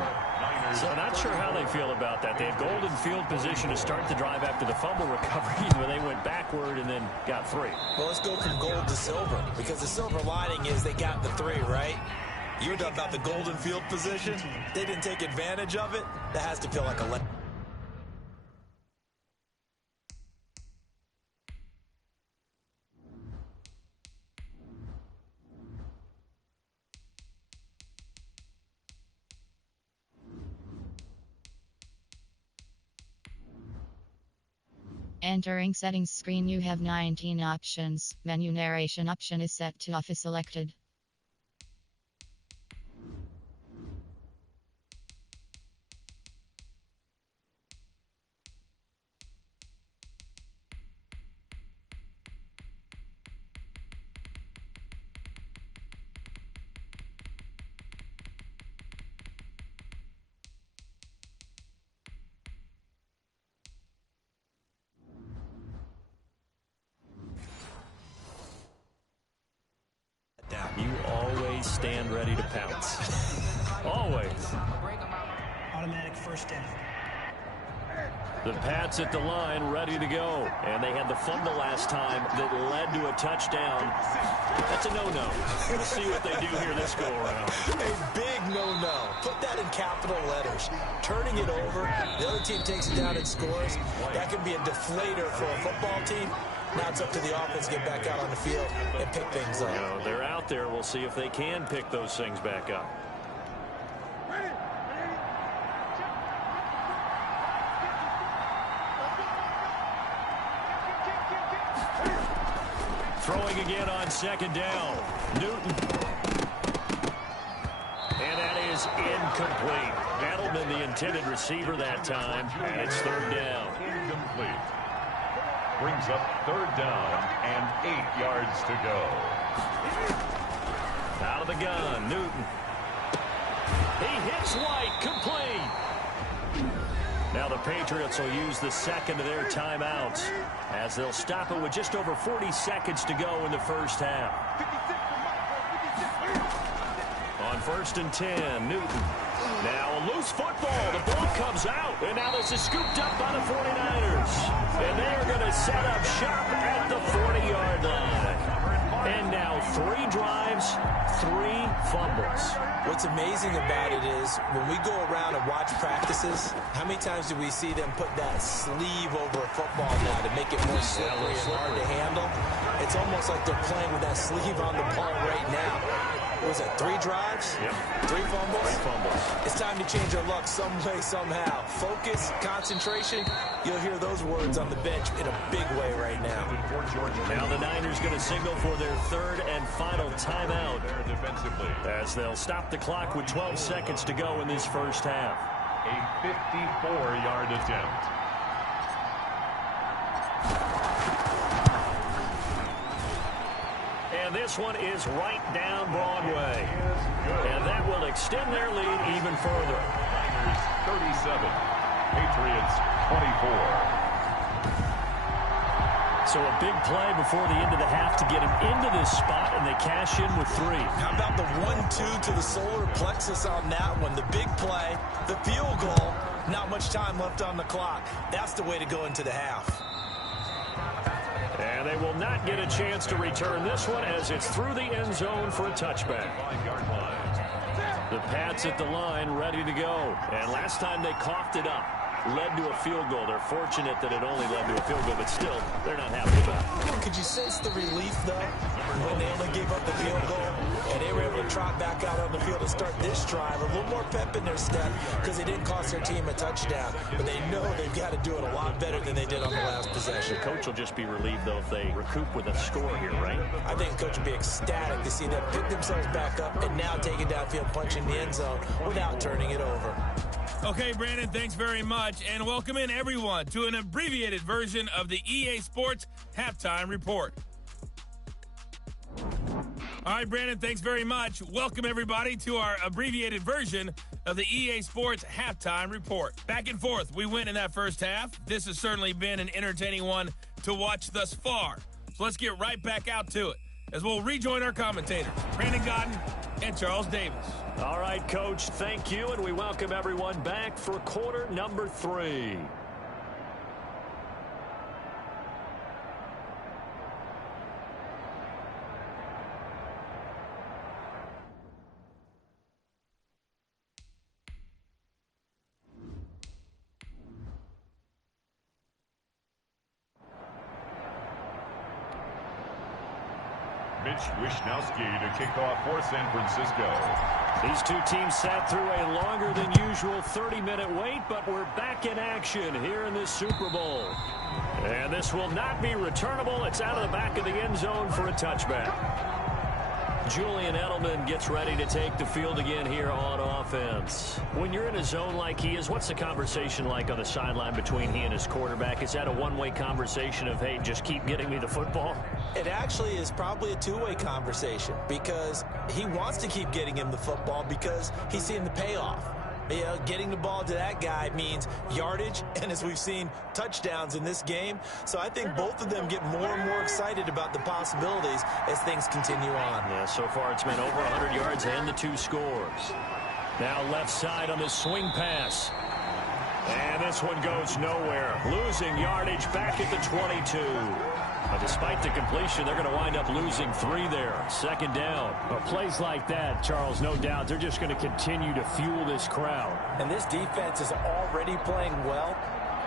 So not sure how they feel about that. They had golden field position to start the drive after the fumble recovery, where they went backward and then got 3. Well, let's go from gold to silver, because the silver lining is they got the 3, right? You were talking about the golden field position. They didn't take advantage of it. That has to feel like a let. Entering settings screen, you have 19 options. Menu narration option is set to off is selected. You always stand ready to pounce. Always. Automatic first down. The Pats at the line, ready to go. And they had the fumble last time that led to a touchdown. That's a no-no. We'll see what they do here this go-around. A big no-no. Put that in capital letters. Turning it over, the other team takes it down and scores. That can be a deflator for a football team. Now it's up to the offense to get back out on the field and pick things up. You know, they're out there. We'll see if they can pick those things back up. Throwing again on 2nd down. Newton. And that is incomplete. Edelman, the intended receiver that time, and it's 3rd down. Incomplete. Brings up 3rd down and 8 yards to go. Out of the gun, Newton. He hits White, complete. Now the Patriots will use the second of their timeouts as they'll stop it with just over 40 seconds to go in the first half. On 1st and 10, Newton. Now a loose football. The ball comes out. And now this is scooped up by the 49ers. And they are going to set up shop at the 40-yard line. And now 3 drives, 3 fumbles. What's amazing about it is when we go around and watch practices, how many times do we see them put that sleeve over a football now to make it more slippery and hard to handle? It's almost like they're playing with that sleeve on the ball right now. What was it, 3 drives? Yep. 3 fumbles? 3 fumbles. It's time to change our luck some way, somehow. Focus, concentration, you'll hear those words on the bench in a big way right now. Now the Niners going to signal for their 3rd and final timeout as they'll stop the clock with 12 seconds to go in this first half. A 54-yard attempt. And this one is right down Broadway. And that will extend their lead even further. Niners 37, Patriots 24. So a big play before the end of the half to get him into this spot, and they cash in with 3. How about the 1-2 to the solar plexus on that one? The big play, the field goal, not much time left on the clock. That's the way to go into the half. And they will not get a chance to return this one as it's through the end zone for a touchback. 5-yard line. The Pats at the line ready to go. And last time they coughed it up. Led to a field goal. They're fortunate that it only led to a field goal, but still, they're not happy about it. Could you sense the relief, though, when they only gave up the field goal and they were able to trot back out on the field and start this drive? A little more pep in their step because they didn't cost their team a touchdown. But they know they've got to do it a lot better than they did on the last possession. The coach will just be relieved, though, if they recoup with a score here, right? I think the coach will be ecstatic to see them pick themselves back up and now take it downfield, punching the end zone without turning it over. Okay, Brandon, thanks very much. And welcome in, everyone, to an abbreviated version of the EA Sports Halftime Report. All right, Brandon, thanks very much. Welcome, everybody, to our abbreviated version of the EA Sports Halftime Report. Back and forth, we win in that first half. This has certainly been an entertaining one to watch thus far. So let's get right back out to it as we'll rejoin our commentators, Brandon Godden and Charles Davis. All right, Coach, thank you, and we welcome everyone back for quarter number 3. Mitch Wishnowski to kick off for San Francisco. These two teams sat through a longer than usual 30-minute wait, but we're back in action here in this Super Bowl. And this will not be returnable. It's out of the back of the end zone for a touchback. Julian Edelman gets ready to take the field again here on offense. When you're in a zone like he is, what's the conversation like on the sideline between he and his quarterback? Is that a one-way conversation of, hey, just keep getting me the football? It actually is probably a two-way conversation because he wants to keep getting him the football because he's seeing the payoff. You know, getting the ball to that guy means yardage, and as we've seen, touchdowns in this game. So I think both of them get more and more excited about the possibilities as things continue on. Yeah, so far it's been over 100 yards and the 2 scores. Now left side on this swing pass. And this one goes nowhere. Losing yardage back at the 22. But despite the completion, they're going to wind up losing 3 there. Second down. But plays like that, Charles, no doubt, they're just going to continue to fuel this crowd. And this defense is already playing well,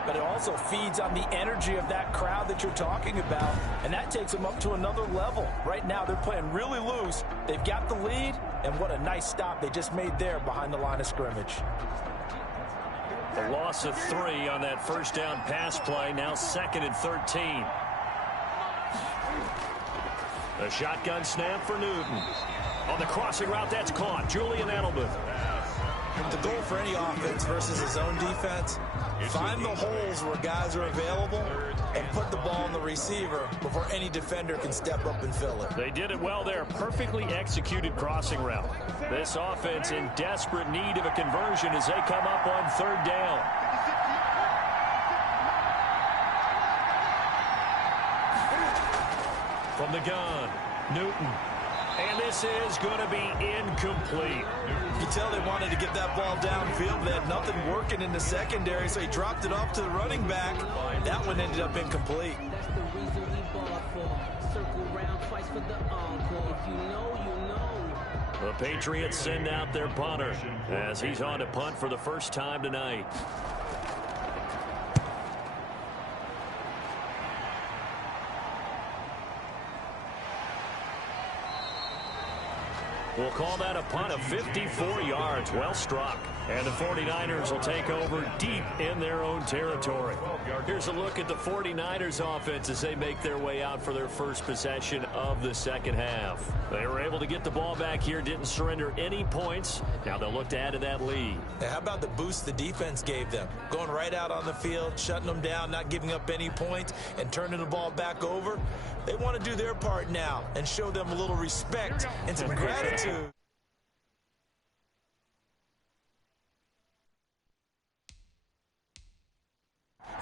but it also feeds on the energy of that crowd that you're talking about, and that takes them up to another level. Right now, they're playing really loose. They've got the lead, and what a nice stop they just made there behind the line of scrimmage. The loss of 3 on that first down pass play, now 2nd and 13. The shotgun snap for Newton. On the crossing route, that's caught. Julian Edelman. The goal for any offense versus his own defense, find the holes where guys are available and put the ball on the receiver before any defender can step up and fill it. They did it well there. Perfectly executed crossing route. This offense in desperate need of a conversion as they come up on 3rd down. From the gun, Newton. And this is going to be incomplete. You can tell they wanted to get that ball downfield. They had nothing working in the secondary, so he dropped it off to the running back. That one ended up incomplete. The Patriots send out their punter as he's on to punt for the first time tonight. We'll call that a punt of 54 yards. Well struck. And the 49ers will take over deep in their own territory. Here's a look at the 49ers offense as they make their way out for their first possession of the second half. They were able to get the ball back here, didn't surrender any points. Now they'll look to add to that lead. Now, how about the boost the defense gave them? Going right out on the field, shutting them down, not giving up any points, and turning the ball back over. They want to do their part now and show them a little respect and some gratitude.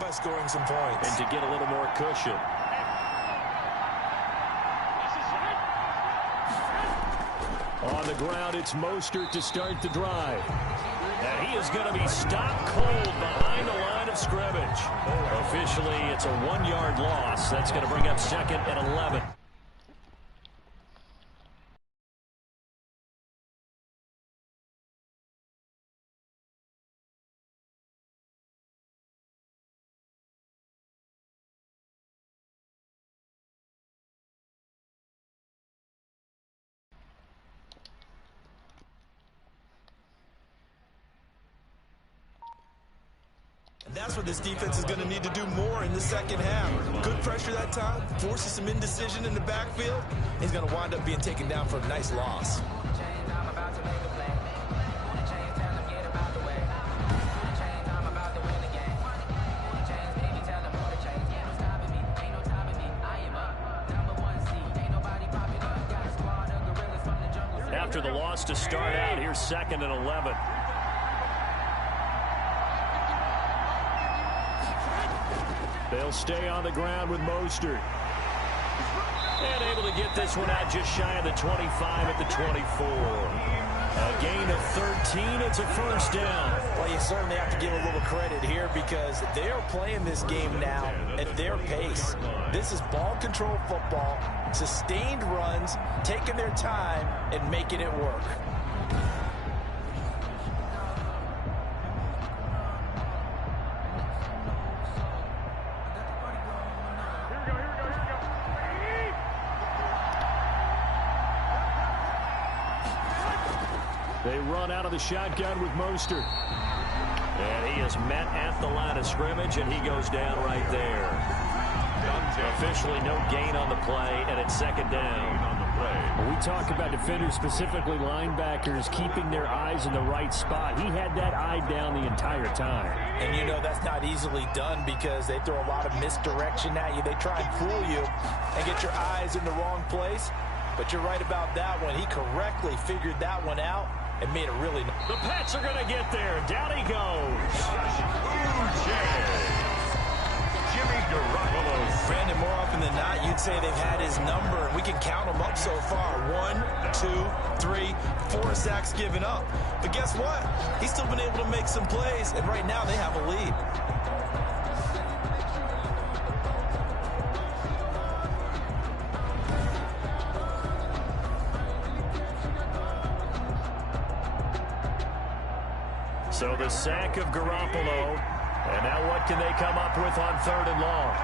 By scoring some points. And to get a little more cushion. On the ground, it's Mostert to start the drive. And he is going to be stopped cold behind the line of scrimmage. Officially, it's a 1-yard loss. That's going to bring up 2nd and 11. that's what this defense is going to need to do more in the second half. Good pressure that time, forces some indecision in the backfield. He's going to wind up being taken down for a nice loss. After the loss to start out, here's 2nd and 11. They'll stay on the ground with Mostert. And able to get this one out just shy of the 25 at the 24. A gain of 13. It's a first down. Well, you certainly have to give a little credit here because they are playing this game now at their pace. This is ball control football, sustained runs, taking their time and making it work. They run out of the shotgun with Mostert. And he is met at the line of scrimmage, and he goes down right there. Officially no gain on the play, and it's 2nd down. When we talk about defenders, specifically linebackers, keeping their eyes in the right spot. He had that eye down the entire time. And you know that's not easily done because they throw a lot of misdirection at you. They try and fool you and get your eyes in the wrong place. But you're right about that one. He correctly figured that one out and made it really nice. The Pats are going to get there. Down he goes. Jimmy Garoppolo. Brandon, more often than not, you'd say they've had his number, and we can count them up so far. 1, 2, 3, 4 sacks given up. But guess what? He's still been able to make some plays, and right now they have a lead. So the sack of Garoppolo. And now what can they come up with on 3rd and long?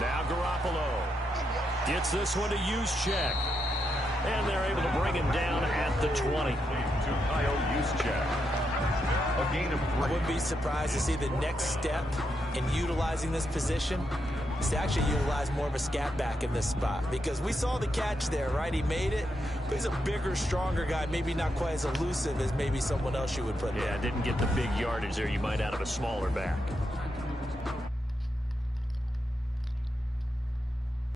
Now Garoppolo gets this one to Juszczyk. And they're able to bring him down at the 20. To Kyle Juszczyk. A gain of 3. I wouldn't be surprised to see the next step in utilizing this position is to actually utilize more of a scat back in this spot. Because we saw the catch there, right? He made it. But he's a bigger, stronger guy. Maybe not quite as elusive as maybe someone else you would put there. Yeah, didn't get the big yardage there you might out of a smaller back.